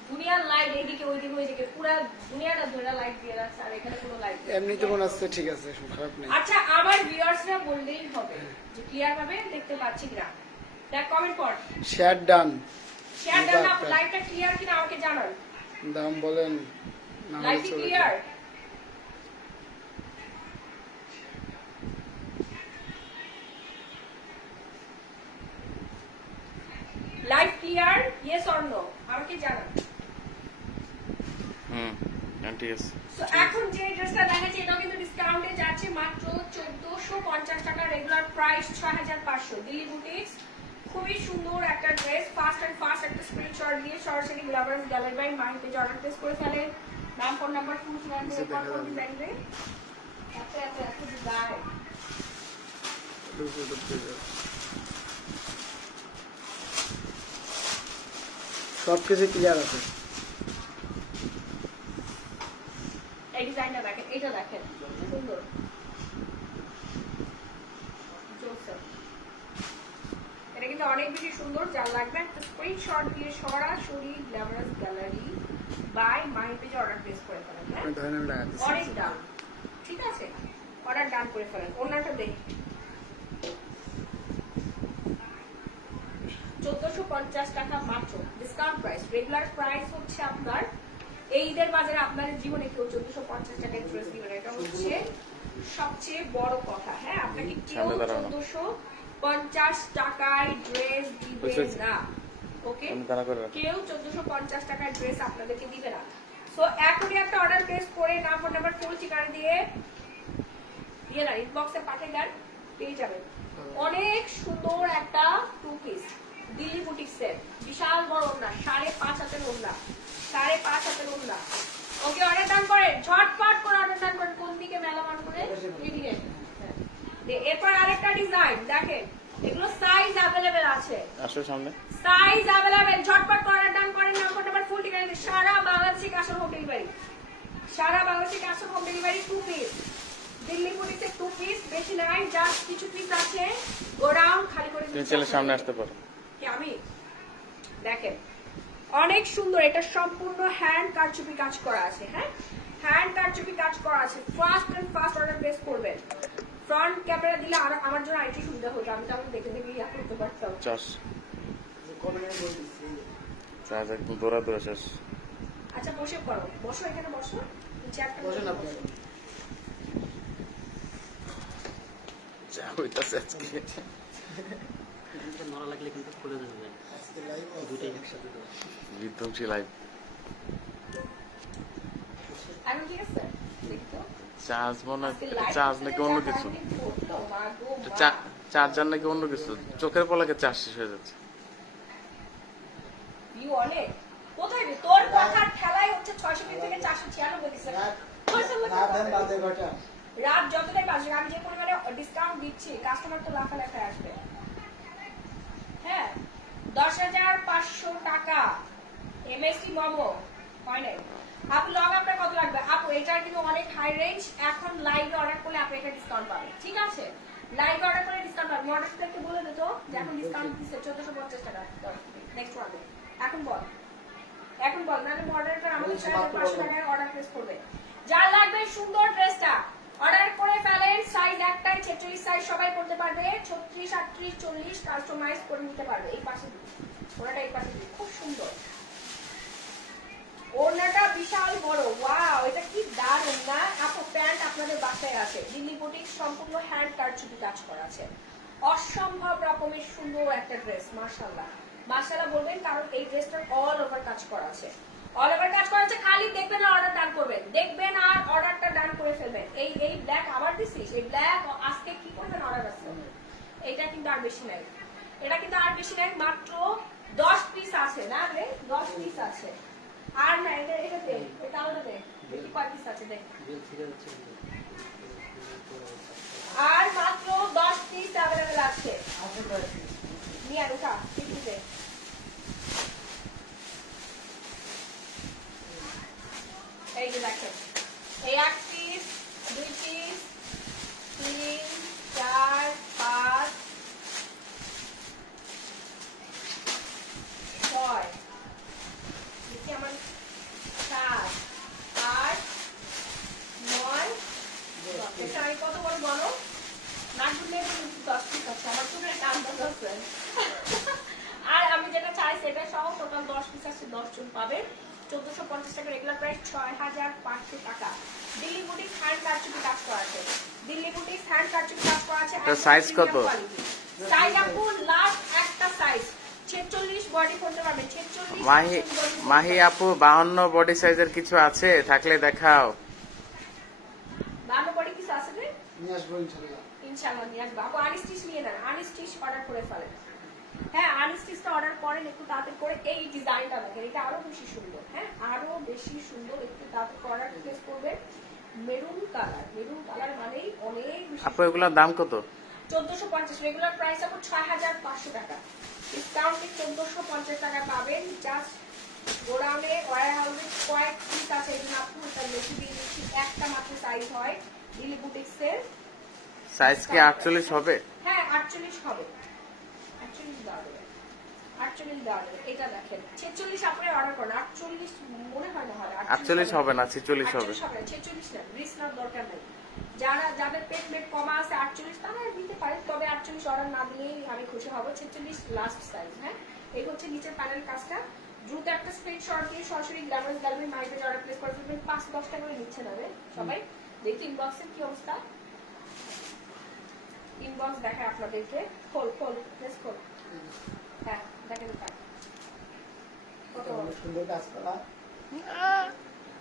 দুনিয়ার লাইট এদিকে ওইদিকে ওইদিকে পুরো দুনিয়াটা ধরে লাইট দিয়ে রাখছে, আর এখানে কোনো লাইট নেই। এমনিতে মনে হচ্ছে ঠিক আছে খারাপ নেই আচ্ছা আমার ভিউয়ার্সরা বললেই হবে যে ক্লিয়ার ভাবে দেখতে পাচ্ছি কিনা। দেখ কমেন্ট কর, শেয়ার ডান শেয়ার দেন না, লাইটটা ক্লিয়ার কিনা আমাকে জানান। দাম বলেন না হলে লাইট চলে clear? Light clear? Yes or no আমাকে জানান। ঠিক আছে। So, এখন যে ড্রেসটা দেখাচ্ছি এটাও কিন্তু ডিসকাউন্টে যাচ্ছে মাত্র 1450 টাকা, রেগুলার প্রাইস 6500। দিল্লি বুটিক্স, খুবই সুন্দর একটা ড্রেস। ফাস্ট একটা স্ক্রিনশট দিয়ে সরাসরি গ্ল্যামারাস গ্যালারি বাই মাই পেজে অর্ডার প্লেস করে ফেলেন। নাম ফোন নাম্বার ফুল ডিজাইন রে এত ডিজাইন। সবকিছু ক্লিয়ার আছে এই ডিজাইনটা দেখেন, এটা দেখেন সুন্দর। এটা কিন্তু অনেক বেশি সুন্দর। যার লাগবে একটা স্ক্রিনশট দিয়ে সরাসরি গ্ল্যামারাস গ্যালারি বাই মাই পেজে অর্ডার প্লেস করে ফেলেন। হ্যাঁ ধরেন আমি লাগাচ্ছি অনেক দাম, ঠিক আছে অর্ডার ডান করে ফেলেন। ওনাটা দেখ 1450 টাকা মাত্র, ডিসকাউন্ট প্রাইস। রেগুলার প্রাইস হচ্ছে আপনার এই ঈদের বাজারে আপনাদের জীবনে কেউ 1450 টাকায় ড্রেস দিবে না, এটা হচ্ছে সবচেয়ে বড় কথা। হ্যাঁ, আপনাকে কেউ সামনে দাঁড়ানো। 1450 টাকায় ড্রেস দিবে বুঝেছি। না। ওকে, তুমি দাঁড়া করে রাখো। কেউ 1450 টাকার ড্রেস আপনাদেরকে দিবে না। সো এখনই একটা অর্ডার প্লেস করে নাম ফোন নাম্বার ফুল ঠিকানা দিয়ে না ইনবক্সে পাঠিয়ে দেন, পেয়ে যাবেন। অনেক সুন্দর একটা টু পিস দিল্লি বুটিক্সের, বিশাল বড় ওড়না, 5.5 হাতের ওড়না, 5.5 হাতের ওড়না। ওকে, অর্ডার ডান করেন, ঝটপট করে অর্ডার ডান করেন। কোন দিকে মেলা মান করে এদিকে। এরপর আরেকটা ডিজাইন দেখেন, এগুলো সাইজ অ্যাভেলেবেল আছে, আসো সামনে। সাইজ অ্যাভেলেবেল, ঝটপট করে অর্ডার ডান করেন। নাম্বার নাম্বার ফুল ঠিকানা দিয়ে সারা বাংলাদেশে ক্যাশ অন হোম ডেলিভারি, সারা বাংলাদেশে cash on home delivery. Two piece Delhi পুলিশের টু পিস, বেশি নাই, জাস্ট কিছু পিস আছে, গোডাউন খালি করে তুমি ছেলের সামনে আসতে পারো। কি আমি দেখেন অনেক সুন্দর, এটা সম্পূর্ণ হ্যান্ড কারচুপি কাজ করা আছে। হ্যাঁ, হ্যান্ড কারচুপি কাজ করা আছে। Fast and fast order place করবেন। ফ্রন্ট ক্যামেরা দিলে আর আমার জন্য আইটি সুবিধা হতো, আমি তাহলে দেখে দেখে ইয়া করতে পারতাম। চাষ চাষ একদম দৌড়া দৌড়া শেষ। আচ্ছা বসে পড়ো, বসো এখানে বসো, চেয়ারটা বসেন আপনি। যা হইতাছে আজকে। নড়া লাগলে কিন্তু খুলে দেবে, আজকে লাইভ দুটোই একসাথে দেবো। বিধ্বংসী লাইভ। এখন ঠিক আছে দেখো, চার্জ মনে আজকে live চার্জ করতে নাকি যা অন্য কিছু, কাহিনী ঘটলো, মা গো মা। চার্জার নাকি অন্য কিছু, চোখের পলকে চার্জ শেষ হয়ে যাচ্ছে। You অনেক কোথায় রে, তোর কথার ঠেলাই হচ্ছে 620 থেকে 496 দিছে। রাত যতটাই বাজে, আমি যে পরিমাণে ডিসকাউন্ট দিচ্ছি, কাস্টমার তো লাফালাফি আসবে। হ্যাঁ, 10,500 টাকা এমএসটি মোমো হয় নাই। আপু লং আপনার কত লাগবে? আপু এটার কিন্তু অনেক হাই রেঞ্জ, এখন লাইভে অর্ডার করলে আপনি এটা ডিসকাউন্ট পাবেন। ঠিক আছে, লাইভে অর্ডার করলে ডিসকাউন্ট পাবেন। মডেলটাকে বলে দিত যে এখন ডিসকাউন্ট দিচ্ছে 1450 টাকা। নেক্সট ওয়ান এখন বল, এখন বল, নাহলে মডেলটা আমাদের 500 টাকায় অর্ডার প্লেস করবে। যার লাগবে সুন্দর ড্রেসটা অর্ডার করে ফেলেন। সাইজ একটাই, 46 সাইজ সবাই পড়তে পারবে, 36, 38, 40 কাস্টমাইজ করে নিতে পারবে। এই পাশে ওনাটা এই পাশে খুব সুন্দর, ওড়নাটা বিশাল বড়। ওয়াও, এটা কি দারুণ না আপু। প্যান্ট আপনাদের বাসায় আছে, দিল্লি বুটিক সম্পূর্ণ হ্যান্ড কারচুপি কাজ করা আছে, অসম্ভব রকমের সুন্দর একটা ড্রেস। মাশাআল্লাহ মাশাআল্লাহ বলবেন, কারণ এই ড্রেসটার অল ওভার কাজ করা আছে, অল ওভার কাজ করা আছে। খালি দেখবেন আর অর্ডার ডান করবেন, দেখবেন আর অর্ডারটা ডান করে ফেলবেন। এই ব্ল্যাক আবার দিছিস, এই ব্ল্যাক আজকে কি করবেন, অর্ডার আছে। এটা কিন্তু আর বেশি নাই, এটা কিন্তু আর বেশি নাই, মাত্র 10 পিস আছে না রে, 10 পিস আছে। আর না এটা দে, এটা আলাদা দে, দেখি কয় পিস আছে দেখ। আর মাত্র 10 পিস अवेलेबल আছে। নিয়ে আর উঠা, ঠিক আছে। এই যে দেখেন, এই 1 পিস, 2 পিস, 3, 4, 5, 6, দেখি আমার 7, 8, 9, এটা আমি কত বড় বলো না গুনলে 10 পিস আছে আমার তো একটা আন্দাজ আছে। আর আমি যেটা চাই সেটা সহ টোটাল 10 পিস আছে, 10 জন পাবেন। 1450 টাকা রেগুলার প্রাইস, 6500 টাকা। দিল্লি বুটিক হ্যান্ড কারচুপি কাজ করা আছে, দিল্লি বুটিক হ্যান্ড কারচুপি কাজ করা আছে। এটা সাইজ কত? সাইজ আপু লাস্ট একটা সাইজ 46 বডি করতে পারবে, 46। মাহি আপু 52 বডি সাইজের কিছু আছে, থাকলে দেখাও। 52 বডি কিছু আছে রে, নিয়ে আসবো ইনশাল্লাহ। ইনশাআল্লাহ নিয়ে আসবো। আপু আনস্টিচ নিয়ে নেন, আনস্টিচ অর্ডার করে ফেলেন। হ্যাঁ, আনস্টিচটা অর্ডার করেন একটু তাড়াতাড়ি করে। এই ডিজাইনটা দেখেন, এটা আরো বেশি সুন্দর। হ্যাঁ, আরো বেশি সুন্দর, একটু তাড়াতাড়ি অর্ডার প্লেস করবেন। মেরুন কালার, মেরুন কালার মানেই অনেক বেশি। আপু এগুলোর দাম কত? 1450 রেগুলার প্রাইস আপু 6500 টাকা, ডিসকাউন্টে 1450 টাকা পাবেন। জাস্ট গোডাউনে ওয়্যারহাউসে কয়েক পিস আছে, এই জন্য আপু এটা বেশি দিয়ে দিচ্ছি। একটা মাত্র সাইজ হয় দিল্লি বুটিক্সের। সাইজ কি 48 হবে? হ্যাঁ 48 হবে, 48 দেওয়া যাবে, 48 দেওয়া যাবে। এটা দেখেন 46 আপনি অর্ডার করেন, 48 মনে হয় না হবে, 48 হবে না, 46 হবে। 46 না, রিস্ক নেওয়ার দরকার নেই। যাদের পেট মেট কমা আছে 48 তারা দিতে পারে, তবে 48 অর্ডার না দিলেই আমি খুশি হব। 46 লাস্ট সাইজ। হ্যাঁ, এই হচ্ছে নিচের প্যানেল কাজটা, দ্রুত একটা স্ক্রিনশট দিয়ে সরাসরি গ্ল্যামারাস গ্যালারি মাই পেজে অর্ডার প্লেস করে ফেলবেন। 5-10 টাকা করে নিচ্ছে না রে সবাই। দেখি ইনবক্সের কি অবস্থা। ইনবক্স দেখায় আপনাদেরকে। খোল প্লেস খোল। হ্যাঁ দেখেন তার কত অনেক সুন্দর কাজ করা।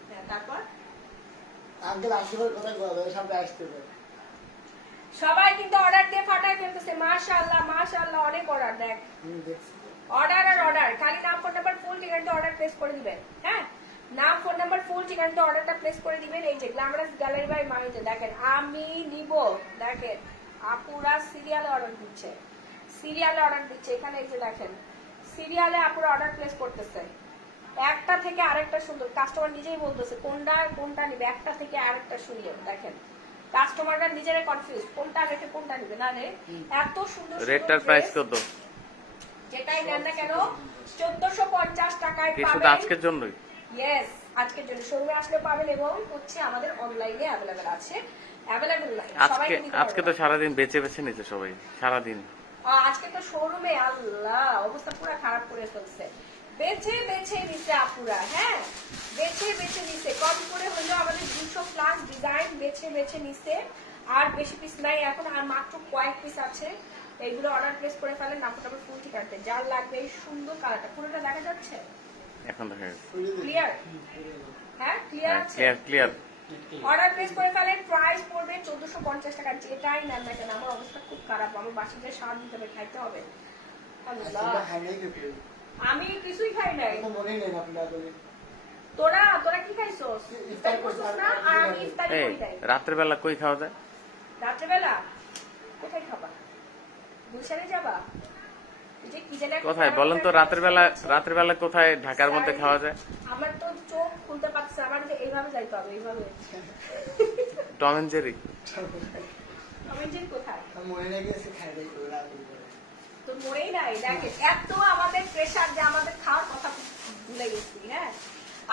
হ্যাঁ তারপর আঙ্কেল আসবার কথা বলবে, সামনে আসতে হবে। সবাই কিন্তু অর্ডার দিয়ে ফাটায় ফেলতেছে। মাশাআল্লাহ মাশাআল্লাহ, অনেক অর্ডার। দেখ দেখছি। অর্ডার আর অর্ডার, খালি নাম ফোন নাম্বার ফুল ঠিকানাতে অর্ডার প্লেস করে দিবেন। হ্যাঁ নাম ফোন নাম্বার ফুল ঠিকানাতে অর্ডারটা প্লেস করে দিবেন। এই যে গ্ল্যামারাস গ্যালারি বাই মাইতে দেখেন আমি নিব। দেখেন আপুরা সিরিয়ালে অর্ডার দিচ্ছে, সিরিয়ালে অর্ডার দিচ্ছে। এখানে এই যে দেখেন সিরিয়ালে আপুরা অর্ডার প্লেস করতেছে। একটা থেকে আরেকটা সুন্দর, কাস্টমার নিজেই বলতেছে কোনটা নিবে, একটা থেকে আরেকটা সুন্দর। দেখেন কাস্টমাররা নিজেরাই কনফিউজ কোনটা রেখে কোনটা নিবে। না রে এত সুন্দর রেটটার প্রাইস কত? যেটাই নেন না কেন 1450 টাকায় কি শুধু পাবেন। আজকের জন্যই? ইয়েস আজকের জন্য শোরুমে আসলে পাবেন এবং হচ্ছে আমাদের অনলাইনে अवेलेबल আছে। अवेलेबल নাই সবাই আজকে নিতে আজকে তো সারাদিন বেঁচে বেঁচে নিতে সবাই সারাদিন। আজকে তো শোরুমে আল্লাহ অবস্থা পুরো খারাপ করে ফেলছে। বেছে বেছে নিছে আপুরা। হ্যাঁ বেছে বেছে নিছে, কম করে হলেও আমাদের 200 প্লাস ডিজাইন বেছে বেছে নিছে। আর বেশি পিস নাই এখন, আর মাত্র কয়েক পিস আছে। এইগুলো অর্ডার প্লেস করে ফেলেন। নামটা ফুল ঠিকানাতে যার লাগবে এই সুন্দর কালারটা পুরোটা দেখা যাচ্ছে এখন দেখা যাচ্ছে। ক্লিয়ার? হ্যাঁ ক্লিয়ার আছে। ক্লিয়ার। অর্ডার প্লেস করে ফেলেন। প্রাইস পড়বে 1450 টাকা। যেটাই নেন না কেন, আমার অবস্থা খুব খারাপ, আমার বাসায় স্বাদ দিতে হবে, খাইতে হবে। আল্লাহ, তোমরা খাই নাই কেউ? আমি কিছুই খাই নাই। তো মনেই নেই আপনার বলে। তোরা কি খাইছস? ইফতার করছস না? আর আমি ইফতারি এই করি নাই। রাতের বেলা কই খাওয়া যায়? রাত্রেবেলা কোথায় খাবা? গুলশানে যাবা? এই যে কি জানি একটা কোথায় বলেন তো? রাতের বেলা কোথায় ঢাকার মধ্যে খাওয়া যায়? আমার তো চোখ খুলতে পারছে, আমার যে এইভাবে যাইতে হবে, এইভাবে। Tom and Jerry. আমি যে কোথায় আমি মনে নেই গেছে খাই নাই ওরা আগে করে। তো মরেই নাই। দেখেন এত আমাদের প্রেসার যে আমাদের খাওয়ার কথা ভুলে গেছি। হ্যাঁ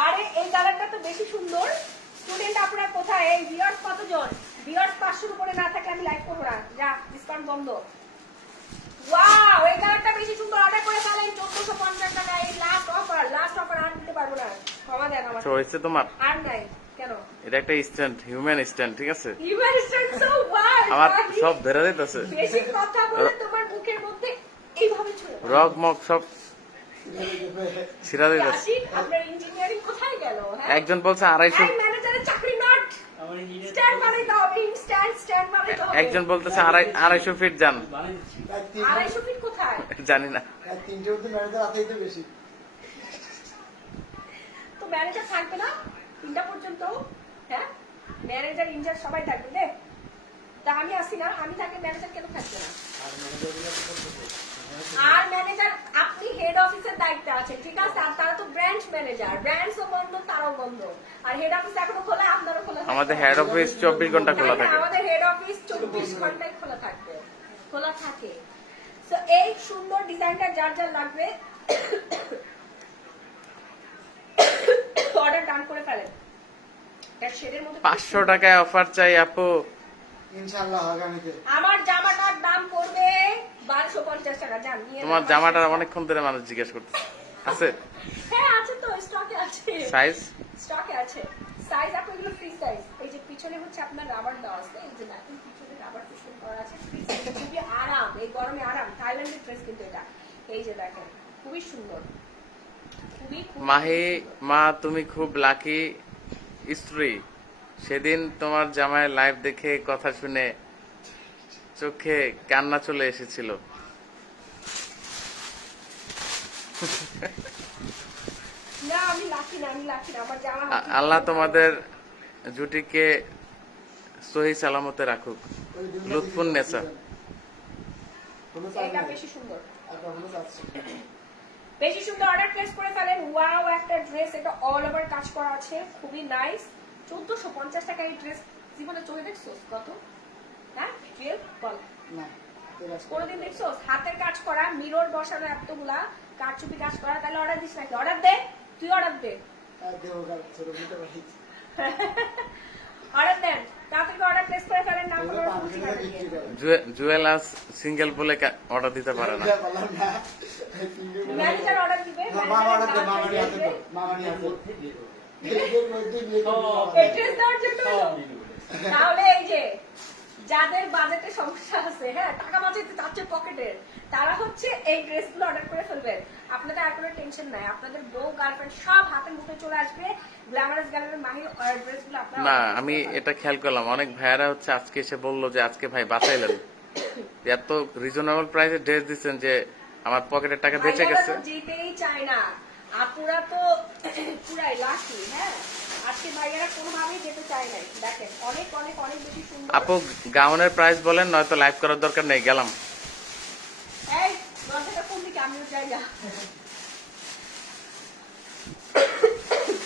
আরে এই কালারটা তো বেশি সুন্দর। স্টুডেন্ট আপনারা কোথায়? এই ভিউয়ার্স কতজন? ভিউয়ার্স 500 উপরে না থাকলে আমি লাইভ করবো না। যা ডিসকাউন্ট বন্ধ। ওয়াও এই কালারটা বেশি সুন্দর। অর্ডার করে ফেলেন 1450 টাকা। এই লাস্ট অফার আর দিতে পারবো না। ক্ষমা দেন আমার। আচ্ছা হয়েছে তোমার? আর নাই কেন? এটা একটা স্ট্যান্ড, হিউম্যান স্ট্যান্ড, ঠিক আছে? ইভার স্ট্যান্ড সো ওয়াই। আমার সব ধরে দিতেছে, বেশি কথা বলে তোমার মুখের মধ্যে এইভাবে ছুঁড়ে দাও। রক মক সব ছিড়া দিতেছে। রাশিদ, আপনার ইঞ্জিনিয়ারিং কোথায় গেল? হ্যাঁ একজন বলছে 250, এই ম্যানেজারের চাকরি নট। আমার ইঞ্জিনিয়ার স্ট্যান্ড বানাইতে হবে, স্ট্যান্ড বানাইতে হবে। একজন বলতেছে 250 ফিট যান। বানিয়ে দিচ্ছি। 250 ফিট কোথায়? জানি না। তিনটে অব্দি ম্যানেজার আছে তো বেশি। তো ম্যানেজার থাকবে না 3টা পর্যন্ত? হ্যাঁ ম্যানেজার ইনচার্জ সবাই থাকবে রে। তা আমি আসি না, আমি থাকলে ম্যানেজার কেন থাকবে না? আর ম্যানেজার আপনি হেড অফিসের দায়িত্বে আছেন, ঠিক আছে? আর তারা তো ব্রাঞ্চ ম্যানেজার, ব্রাঞ্চও বন্ধ, তারাও বন্ধ। আর হেড অফিস এখনো খোলা, আপনারও খোলা থাকবে। আমাদের হেড অফিস 24 ঘন্টা খোলা হ্যাঁ, থাকে। আমাদের হেড অফিস 24 ঘন্টায় খোলা থাকবে, খোলা থাকে। সো এই সুন্দর ডিজাইনটা যার যার লাগবে অর্ডার ডান করে ফেলেন। এর শেডের মধ্যে 500 টাকায় অফার চাই আপু। ইনশাআল্লাহ আগামীতে। আমার জামাটার দাম পড়বে 1250 টাকা। জান নিয়ে তোমার নাও। জামাটা অনেকক্ষণ ধরে মানুষ জিজ্ঞেস করতেছে। আছে হ্যাঁ আছে তো, স্টকে আছে, সাইজ? স্টকে আছে। সাইজ আপনি এগুলো ফ্রি সাইজ। এই যে পিছনে হচ্ছে আপনার রাবার দেওয়া আছে, এই যে দেখেন পিছনে রাবার পিছন করা আছে, ফ্রি সাইজ। খুবই আরাম, এই গরমে আরাম। থাইল্যান্ডের ড্রেস কিন্তু এটা। এই যে দেখেন খুবই সুন্দর, খুবই মাহি মা তুমি খুব লাকি স্ত্রী। সেদিন তোমার জামাই লাইভ দেখে কথা শুনে চোখে কান্না চলে এসেছিল। না আমি লাকি না, আমি লাকি না। আমার জামা আল্লাহ তোমাদের জুটিকে সহি সালামতে রাখুক। লুৎফুন নেসা। এটা বেশি সুন্দর, আপনার হলো যাচ্ছে। বেশি সুন্দর। অর্ডার প্লেস করে ফেলেন। ওয়াও একটা ড্রেস, এটা অল ওভার কাজ করা আছে, খুবই নাইস। 1450 টাকা এই ড্রেস। জীবনে চোখে দেখছোস কত? হ্যাঁ টুয়েলভ বল না, তেরাস করে। কোনোদিন দেখছোস? হাতের কাজ করা, মিরর বসানো, এতগুলা কারচুপি কাজ করা। তাহলে অর্ডার দিস নাকি? অর্ডার দে, তুই অর্ডার দে। আর দেবগার ছোট মিটে বাড়িতে। অর্ডার দেন তাড়াতাড়ি, অর্ডার প্লেস করে ফেলেন। নাম এগুলো করে তো আমি বিক্রি করে। জুয়েলাস সিঙ্গেল বলে অর্ডার দিতে পারে না। বললাম না। ম্যানেজার অর্ডার দিবে, মামার হাতে মামার হাতে এর মধ্যে নিয়ে এড্রেস দেওয়ার জন্য তাহলে এই যে যাদের বাজেটে সমস্যা আছে, হ্যাঁ টাকা বাঁচাইতে চাচ্ছে পকেটের, তারা হচ্ছে এই ড্রেসগুলো অর্ডার করে ফেলবেন। আপনাদের আর কোনো টেনশন নাই, আপনাদের বউ গার্লফ্রেন্ড সব হাতের মুঠে চলে আসবে। গ্ল্যামারাস গ্যালারির মাহির ড্রেসগুলো আপনারা না আমি এটা খেয়াল করলাম, অনেক ভাইয়ারা হচ্ছে আজকে এসে বললো যে আজকে ভাই বাঁচাইলেন, এত রিজনেবল প্রাইসে ড্রেস দিচ্ছেন যে আমার পকেটের টাকা বেঁচে ভাইয়ারা গেছে। তো যেতেই চায় না, আপুরা তো পুরাই লাকি। হ্যাঁ আজকে ভাইয়ারা কোনোভাবেই যেতে চায় নাই। দেখেন অনেক অনেক অনেক বেশি সুন্দর। আপু গাউনের প্রাইস বলেন, নয়তো লাইভ করার দরকার নেই, গেলাম। এই দরজাটা কোন দিকে, আমিও যাই না।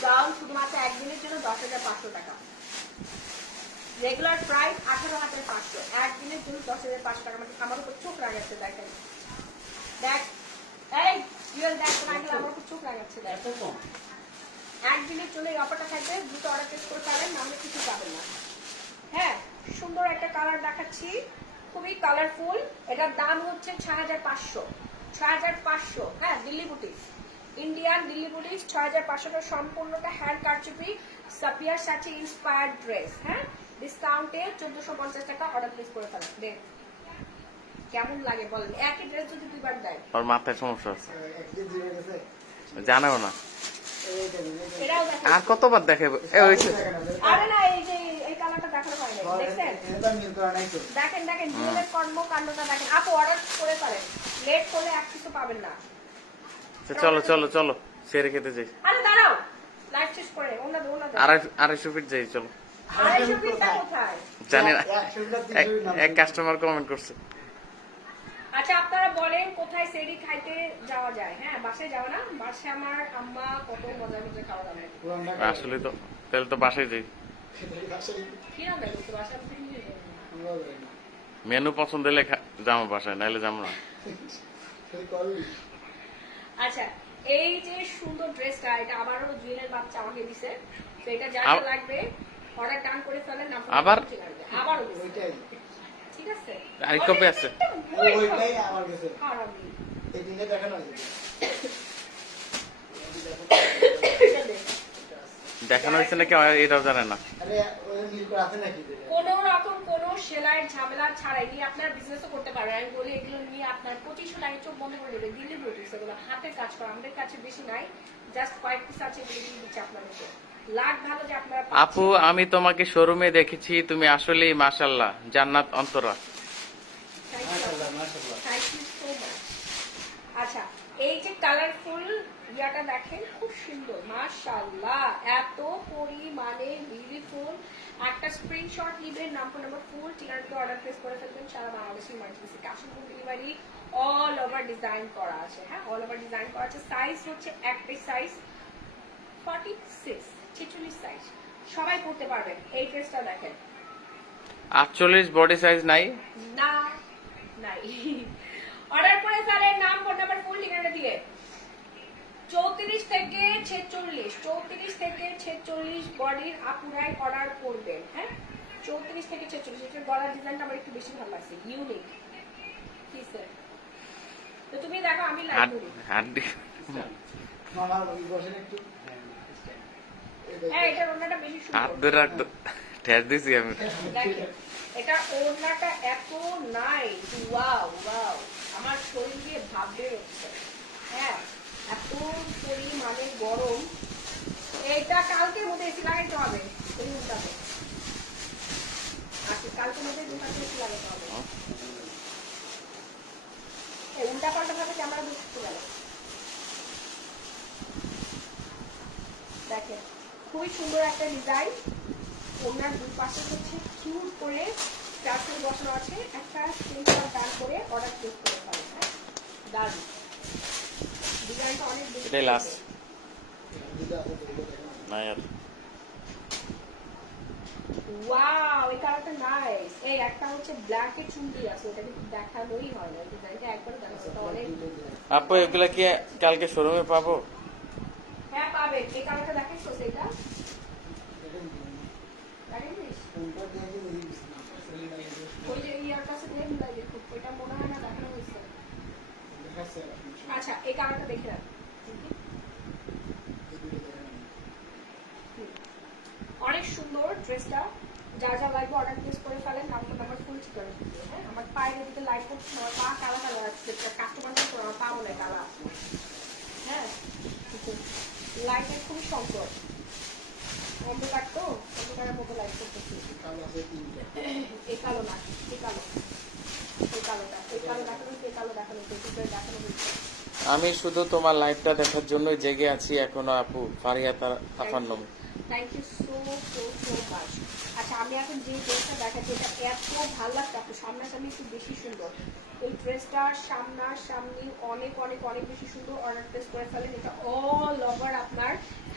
গাউন শুধুমাত্র একদিনের জন্য 10,500 টাকা, রেগুলার প্রাইস 18,500, একদিনের জন্য 10,500 টাকা। আমার উপর চোখ রাগাচ্ছে, দেখেন দেখ, এই জুয়েল দেখ না, আমার উপর চোখ রাগাচ্ছে, দেখ একদিনের জন্য এই অফারটা থাকবে। দুটো অর্ডার প্লেস করে পাবেন, নাহলে কিছু পাবেন না। হ্যাঁ সুন্দর একটা কালার দেখাচ্ছি, খুবই কালারফুল। এটার দাম হচ্ছে 6,500, 6,500। হ্যাঁ Delhi boutiques, Indian Delhi boutiques 6,500 সম্পূর্ণটা হ্যান্ড কারচুপি সাপিয়ার সাথে ইন্সপায়ার্ড ড্রেস। হ্যাঁ ডিসকাউন্টে 1,450 টাকা অর্ডার প্লেস করে ফেলেন। দেখ কেমন লাগে বলেন, একই ড্রেস যদি দুইবার দেয়। ওর মাথায় সমস্যা আছে, একদিন দিয়ে গেছে জানেও না। এটাও দেখেন, আর কতবার দেখাবো? এই হয়েছে। আরে না এই যে এই কালারটা দেখানো হয় না, দেখছেন? এটা মিল করা নাই তো দেখেন দেখেন জুয়েলের কর্মকাণ্ডটা দেখেন। আপু অর্ডার করে পারেন, লেট করলে এক কিছু পাবেন না। আচ্ছা, চলো চলো চলো সেরে খেতে যাই। আরে দাঁড়াও, লাইভ শেষ করে ওনাদের 250 ফিট যাই, চলো। 250 ফিটটা কোথায়? জানি না, 100 না এক কাস্টমার কমেন্ট করছে। আচ্ছা আপনারা বলেন কোথায় সেরি খাইতে যাওয়া যায়? হ্যাঁ বাসায় যাওয়া না, বাসায় আমার আম্মা কত মজা মজা খাওয়া দাওয়া করে। আসলে তো তাহলে তো বাসায় যাই, কি রান্না করতে বাসায়? আমি তো নিয়ে যাবো। মেনু পছন্দ হলে যাবো বাসায়, নাইলে যাবো না। আচ্ছা এই যে সুন্দর ড্রেসটা, এটা আবারও জুয়েলের বাচ্চা আমাকে দিছে। তো এটা যা আব- লাগবে অর্ডার ডান করে ফেলেন, না আবার- আবারও ওইটাই ঠিক আছে। আর কপি আছে? ওইটাই আমার কাছে হারামি। এই দিনে দেখানো হয়েছে এটা দেখ। দেখানো হয়েছে নাকি এটাও জানে না। আরে ওই মিল করা আছে নাকি কোনো রকম কোনো সেলাইয়ের ঝামেলা ছাড়াই নিয়ে আপনার বিজনেসও করতে পারেন। আমি বলি এগুলো নিয়ে আপনার 2500 টাকা চোখ বন্ধ করে দেবে। দিল্লি বুটিক্স এগুলো হাতের কাজ করা, আমাদের কাছে বেশি নাই, জাস্ট কয়েক পিস আছে, এগুলো দিয়ে দিচ্ছে আপনাদেরকে। লাখ ভালো যে আপনারা আপু আমি তোমাকে শোরুমে দেখেছি, তুমি আসলেই মাশাআল্লাহ জান্নাত অন্তরা। মাশাআল্লাহ মাশাআল্লাহ থ্যাংক ইউ সো মাচ। আচ্ছা এই যে কালারফুল ইয়াটা দেখেন, খুব সুন্দর মাশাআল্লাহ, এত পরিমাণে বিউটিফুল। একটা স্ক্রিনশট নিবেন, নাম্বার ফুল ঠিকানাতে অর্ডার প্লেস করে ফেলবেন। সারা বাংলাদেশের emergency cash on delivery, all over design করা আছে। হ্যাঁ অল ওভার ডিজাইন করা আছে। সাইজ হচ্ছে একটাই সাইজ 46, 46 সাইজ, সবাই পড়তে পারবেন। এই ড্রেসটা দেখেন, 48 বডি সাইজ নাই? না নাই। অর্ডার করে ফেলেন, নাম ফোন নাম্বার ফুল ঠিকানা দিয়ে। 34 থেকে 46, 34 থেকে 46 বডির আপুরাই অর্ডার করবেন। হ্যাঁ 34 থেকে 46। এটার গলার ডিজাইনটা আমার একটু বেশি ভালো লাগছে, ইউনিক। কি স্যার তো তুমি দেখো, আমি লাইভ করি। হাড্ডি মামা ওই বসেন একটু হ্যাঁ এটার ওড়নাটা বেশি হাত সুন্দর। ধরে রাখতো, ঠেস দিছি আমি। দেখেন এটা ওড়নাটা এত নাইস, ওয়াও ওয়াও, আমার শরীর দিয়ে ভাব বের হচ্ছে। হ্যাঁ এত পরিমাণে গরম, এটা কালকের মধ্যে এসি লাগাইতে হবে। এই রুমটাতে আচ্ছা কালকের মধ্যে রুমটাতে এসি লাগাইতে হবে। এই উল্টা পাল্টা ভাবে ক্যামেরা ঢুকতে গেল। দেখেন খুবই সুন্দর একটা ডিজাইন। ওনার দুই পাশে হচ্ছে কিউট করে টার্সেল বসানো আছে। একটা স্ক্রিনশট ডান করে অর্ডার প্লেস করে পাবেন। হ্যাঁ দারুণ ডিজাইনটা অনেক বেশি। এটাই লাস্ট না আর। ওয়াও এই কালারটা নাইস। এই একটা হচ্ছে ব্ল্যাক এর চুন্ডি আছে, ওটা কিন্তু দেখানোই হয় না, ডিজাইনটা একবার দেখানো, ওটা অনেক। আপু এগুলা কি কালকে শোরুমে পাবো? হ্যাঁ পাবেন। এই কালারটা দেখেন তো, সেটা দেখেন ওই যে ইয়ার কাছে দিয়ে মিলাই দেখুন, ওইটা মনে হয় না দেখানো হয়েছে। আচ্ছা এই কালারটা দেখে রাখ। সুন্দর ড্রেসটা। যার যা লাগবে অর্ডার প্লেস করে ফেলেন। আমার ফুল ঠিকানা দিয়ে, হ্যাঁ। আমার পায়ের এদিকে লাইট করছে, আমার পা কালা কালা আছে, কাস্টমার করে আমার পা মনে কালা, হ্যাঁ। লাইটের খুবই সংকট, অন্ধকার তো, অন্ধকারের মতো লাইট করতেছি। কালো আছে তিনটা। এই কালো না, এই কালো, এই কালোটা, এই কালো দেখানো হয়েছে, এই কালো দেখানো হয়েছে, এই দেখানো হয়েছে। আমি শুধু তোমার লাইভটা দেখার জন্যই জেগে আছি এখনো আপু। Faria Tafannum. Thank you so so so much. আচ্ছা, আমি এখন যে ড্রেসটা দেখাচ্ছি এটা এত ভালো লাগছে আপু, সামনাসামনি একটু বেশি সুন্দর। এই ড্রেসটা সামনাসামনি অনেক অনেক অনেক বেশি সুন্দর। অর্ডার প্লেস করে ফেলেন। এটা অল ওভার আপনার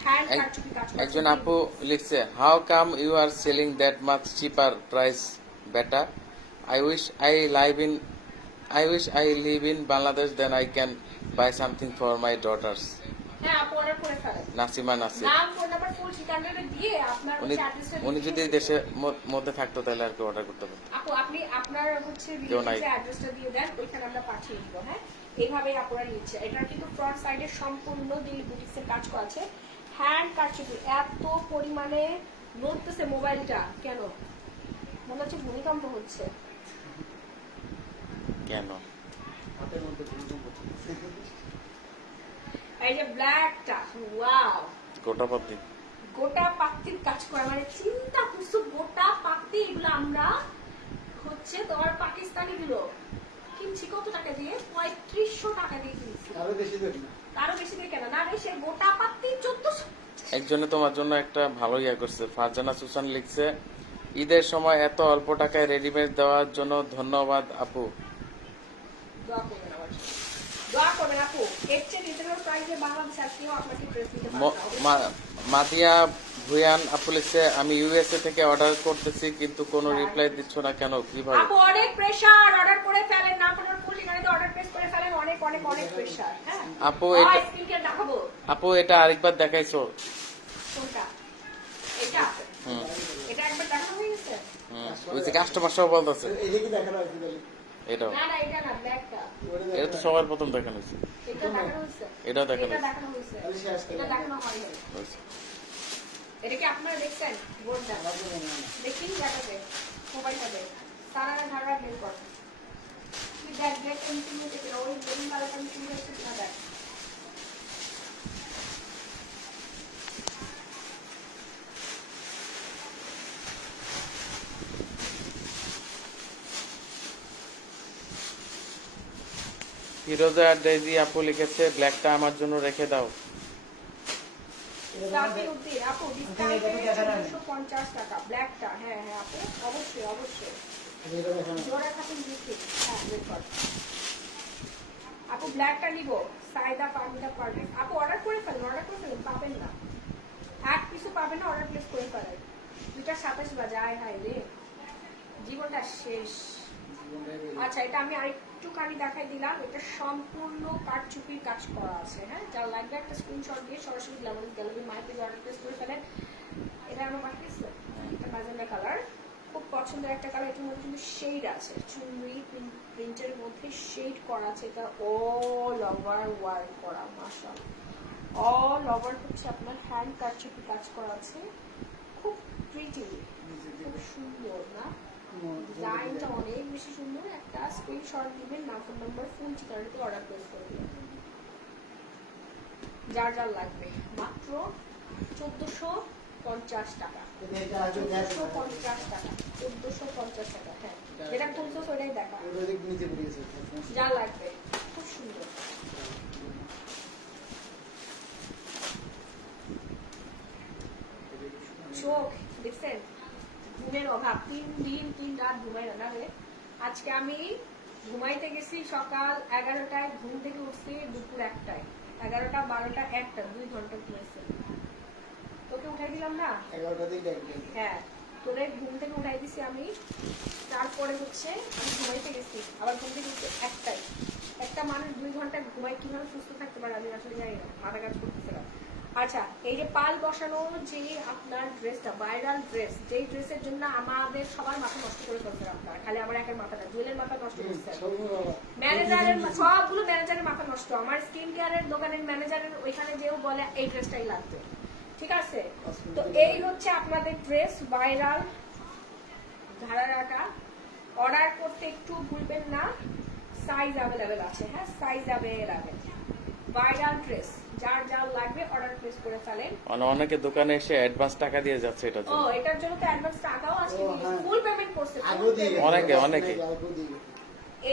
হ্যান্ড কারচুপি কাজ করা। একজন আপু লিখছে, how come you are selling that much cheaper price বেটা? I wish I live in Bangladesh, then I can buy something for my daughters. হ্যাঁ আপু, অর্ডার করে ফেলেন। নাসিমা নাসির। নাম, ফোন নাম্বার, ফুল ঠিকানাটা দিয়ে আপনার উনি অ্যাড্রেসটা উনি যদি দেশের মধ্যে থাকতো তাহলে আর কি অর্ডার করতে পারতো। আপু আপনি আপনার হচ্ছে কেউ নাই। রিলেটিভ অ্যাড্রেসটা দিয়ে দেন, ওইখানে আমরা পাঠিয়ে দিব, হ্যাঁ। এইভাবেই আপনারা নিচ্ছে। এটা কিন্তু ফ্রন্ট সাইডে সম্পূর্ণ দিল বুটিক্সের কাজ করা আছে, হ্যান্ড কারচুপি। এত পরিমাণে নড়তেছে মোবাইলটা কেন, মনে হচ্ছে ভূমিকম্প হচ্ছে। কেন? হাতের মধ্যে ভূমিকম্প চলছে। এই যে ব্ল্যাকটা, ওয়াও, গোটা পদ্ধতি। গোটা পাত্তির কাজ করা, মানে চিন্তা করছো গোটা পাত্তি। এগুলো আমরা হচ্ছে তোমার পাকিস্তানি গুলো কিনছি কত টাকা দিয়ে, 3500 টাকা দিয়ে কিনছি। আরো বেশি দেখ না। আরো বেশি দিয়ে কেন না রে, সে গোটা পাত্তি 1400। একজনে তোমার জন্য একটা ভালো ইয়া করছে। ফারজানা সুসান লিখছে, ঈদের সময় এত অল্প টাকায় রেডিমেড দেওয়ার জন্য ধন্যবাদ আপু। দোয়া করবেন আমার জন্য। দোয়া করবেন আপু। এর চেয়ে রিজনেবল প্রাইসে বাংলাদেশে আর কেউ আপনাকে ড্রেস দিতে পারবে না। মাদিয়া ভুয়ান আপু লিখছে, আমি ইউএসএ থেকে অর্ডার করতেছি কিন্তু কোনো রিপ্লাই দিচ্ছ না কেন, কিভাবে? আপু অনেক প্রেসার, অর্ডার করে ফেলেন। না কোনো ফুল ঠিকানাতে অর্ডার প্লেস করে ফেলেন। অনেক অনেক অনেক প্রেসার, হ্যাঁ। আপু এটা স্ক্রিন কেয়ার দেখাবো। আপু এটা আরেকবার দেখাইছো? কোনটা? এটা এটা একবার দেখানো হয়ে গেছে। ওই যে কাস্টমার সব বলতেছে এদিকে দেখানো হয়েছে তাহলে। এটাও। না না, এটা না, ব্ল্যাকটা। ওটা এটা তো সবার প্রথম দেখানো হয়েছে। এটা দেখানো হয়েছে। এটাও দেখানো এটা হয়েছে। দেখানো হয়েছে। তাহলে শেষ করে এটা দেখানো হয়নি। হয়েছে। এটা কি আপনারা দেখছেন? বোর্ডটা দেখি, দেখাবে মোবাইলটাতে সারারা ধারা বের কর। তুই দেখ দেখ কন্টিনিউ থেকে ওই বেরিং কালার কন্টিনিউ হচ্ছে না, দেখ। ফিরোজা ডেজি আপু লিখেছে, ব্ল্যাকটা আমার জন্য রেখে দাও। সাকিব উদ্দিন আপু, ডিসকাউন্টে 1450 টাকা ব্ল্যাকটা। হ্যাঁ হ্যাঁ আপু, অবশ্যই অবশ্যই। এটা দেখানো। জোড়া খাতুন দিচ্ছি, হ্যাঁ বের কর। আপু ব্ল্যাকটা নিব, সাইদা পারমিতা পারভেজ আপু। অর্ডার করে ফেলেন, অর্ডার করে ফেলেন, পাবেন না, এক পিছু পাবেন না। অর্ডার প্লেস করে ফেলেন। 2:27 বাজে, আয় হায় রে, জীবনটা শেষ। আচ্ছা, এটা আমি আরেকটুখানি দেখাই দিলাম। এটা সম্পূর্ণ কারচুপির কাজ করা আছে, হ্যাঁ। যার লাগবে একটা স্ক্রিনশট দিয়ে সরাসরি গ্ল্যামার গ্যালারি মাইতে অর্ডার প্লেস করে ফেলেন। এটা আমার পাঠিয়েছে, এটা ম্যাজেন্ডা কালার, খুব পছন্দের একটা কালার। এটার মধ্যে কিন্তু শেড আছে, চুনরি প্রিন্টের মধ্যে শেড করা আছে। এটা অল ওভার ওয়ার্ক করা, মাশাআল্লাহ। অল ওভার হচ্ছে আপনার হ্যান্ড কারচুপি কাজ করা আছে, খুব প্রিটি, খুব সুন্দর না? ডিজাইনটা অনেক বেশি সুন্দর। একটা স্ক্রিনশট দিবেন, নাম, ফোন নাম্বার, ফুল ঠিকানাতে অর্ডার প্লেস করে দিবেন। যার যার লাগবে মাত্র 1450 টাকা। এটা আগে দেখ। 1450 টাকা, 1450 টাকা, হ্যাঁ। যেটা খুলছো সেটাই দেখা। ওটা দিক নিচে পড়িয়েছে। যা লাগবে, খুব সুন্দর। চোখ দেখছেন, ঘুমের অভাব, 3 দিন 3 রাত ঘুমাই না রে। আজকে আমি ঘুমাইতে গেছি সকাল 11টায়, ঘুম থেকে উঠছি দুপুর 1টায়। 11টা 12টা 1টা 2 ঘন্টা ঘুমাইছি। তোকে উঠাই দিলাম না? 11টা দিক দেখ। হ্যাঁ, তোরে ঘুম থেকে উঠাই দিছি আমি। তারপরে হচ্ছে আমি ঘুমাইতে গেছি, আবার ঘুম থেকে উঠছে 1টায়। একটা মানুষ 2 ঘন্টা ঘুমায় কিভাবে সুস্থ থাকতে পারে আমি আসলে জানি না, মাথা কাজ করতেছে না। আচ্ছা, এই যে পাল বসানো যে আপনার ড্রেসটা, ভাইরাল ড্রেস, যেই ড্রেসের জন্য আমাদের সবার মাথা নষ্ট করে ফেলছেন আপনারা, খালি আমার একের মাথাটা, জুয়েলের মাথা নষ্ট করছেন, ম্যানেজারের সবগুলো ম্যানেজারের মাথা নষ্ট। আমার স্কিন কেয়ারের দোকানের ম্যানেজারের ওইখানে যেও বলে এই ড্রেসটাই লাগবে, ঠিক আছে? তো এই হচ্ছে আপনাদের ড্রেস ভাইরাল ঘাড়ারাটা। অর্ডার করতে একটু ভুলবেন না, সাইজ অ্যাভেলেবেল আছে। হ্যাঁ, সাইজ অ্যাভেলেবেল। ভাইরাল ড্রেস, যার যার লাগবে অর্ডার প্লেস করে ফেলেন। মানে অনেকে দোকানে এসে অ্যাডভান্স টাকা দিয়ে যাচ্ছে এটা ও, জন্য। এটার জন্য তো অ্যাডভান্স টাকাও আছে, ও, হ্যাঁ। ফুল পেমেন্ট করছে। full আগেও দিয়ে payment। অনেকে, অনেকে। আগেও দিয়ে গেছে।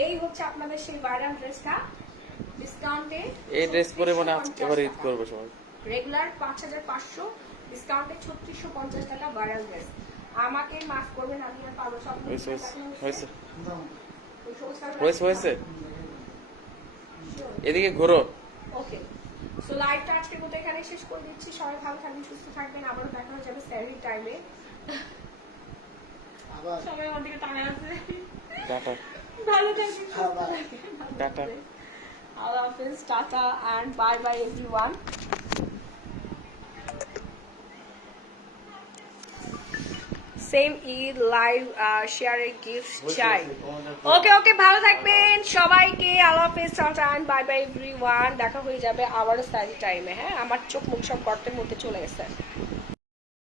এই হচ্ছে আপনাদের সেই ভাইরাল ড্রেসটা ডিসকাউন্টে। এই ড্রেস পরে মানে এবার ঈদ করবো সবাই। রেগুলার 5500, ডিসকাউন্টে 3650 টাকা ভাইরাল ড্রেস। আমাকে মাফ করবেন, আমি আর পারবো সব হয়েছে হয়েছে দাম। হয়েছে। এদিকে ঘুরো। ওকে, সো লাইভটা আজকের মতো এখানে শেষ করে দিচ্ছি। সবাই ভালো থাকবেন, সুস্থ থাকবেন। আবারও দেখা হয়ে যাবে স্যালারি টাইমে। আবার সবাই আমার দিকে তাকায় আছে। টাটা ভালো থাকবেন, সুস্থ আবার। থাকবেন। ভালো টাটা। থাকবেন। আল্লাহ হাফেজ, tata and bye bye everyone. Same Eid live শেয়ারের গিফট চাই। ওকে ওকে, ভালো থাকবেন সবাইকে। আল্লাহ হাফেজ, tata and bye bye everyone. দেখা হয়ে যাবে আবারও স্যালারি টাইমে। হ্যাঁ, আমার চোখ মুখ সব গর্তের মধ্যে চলে গেছে।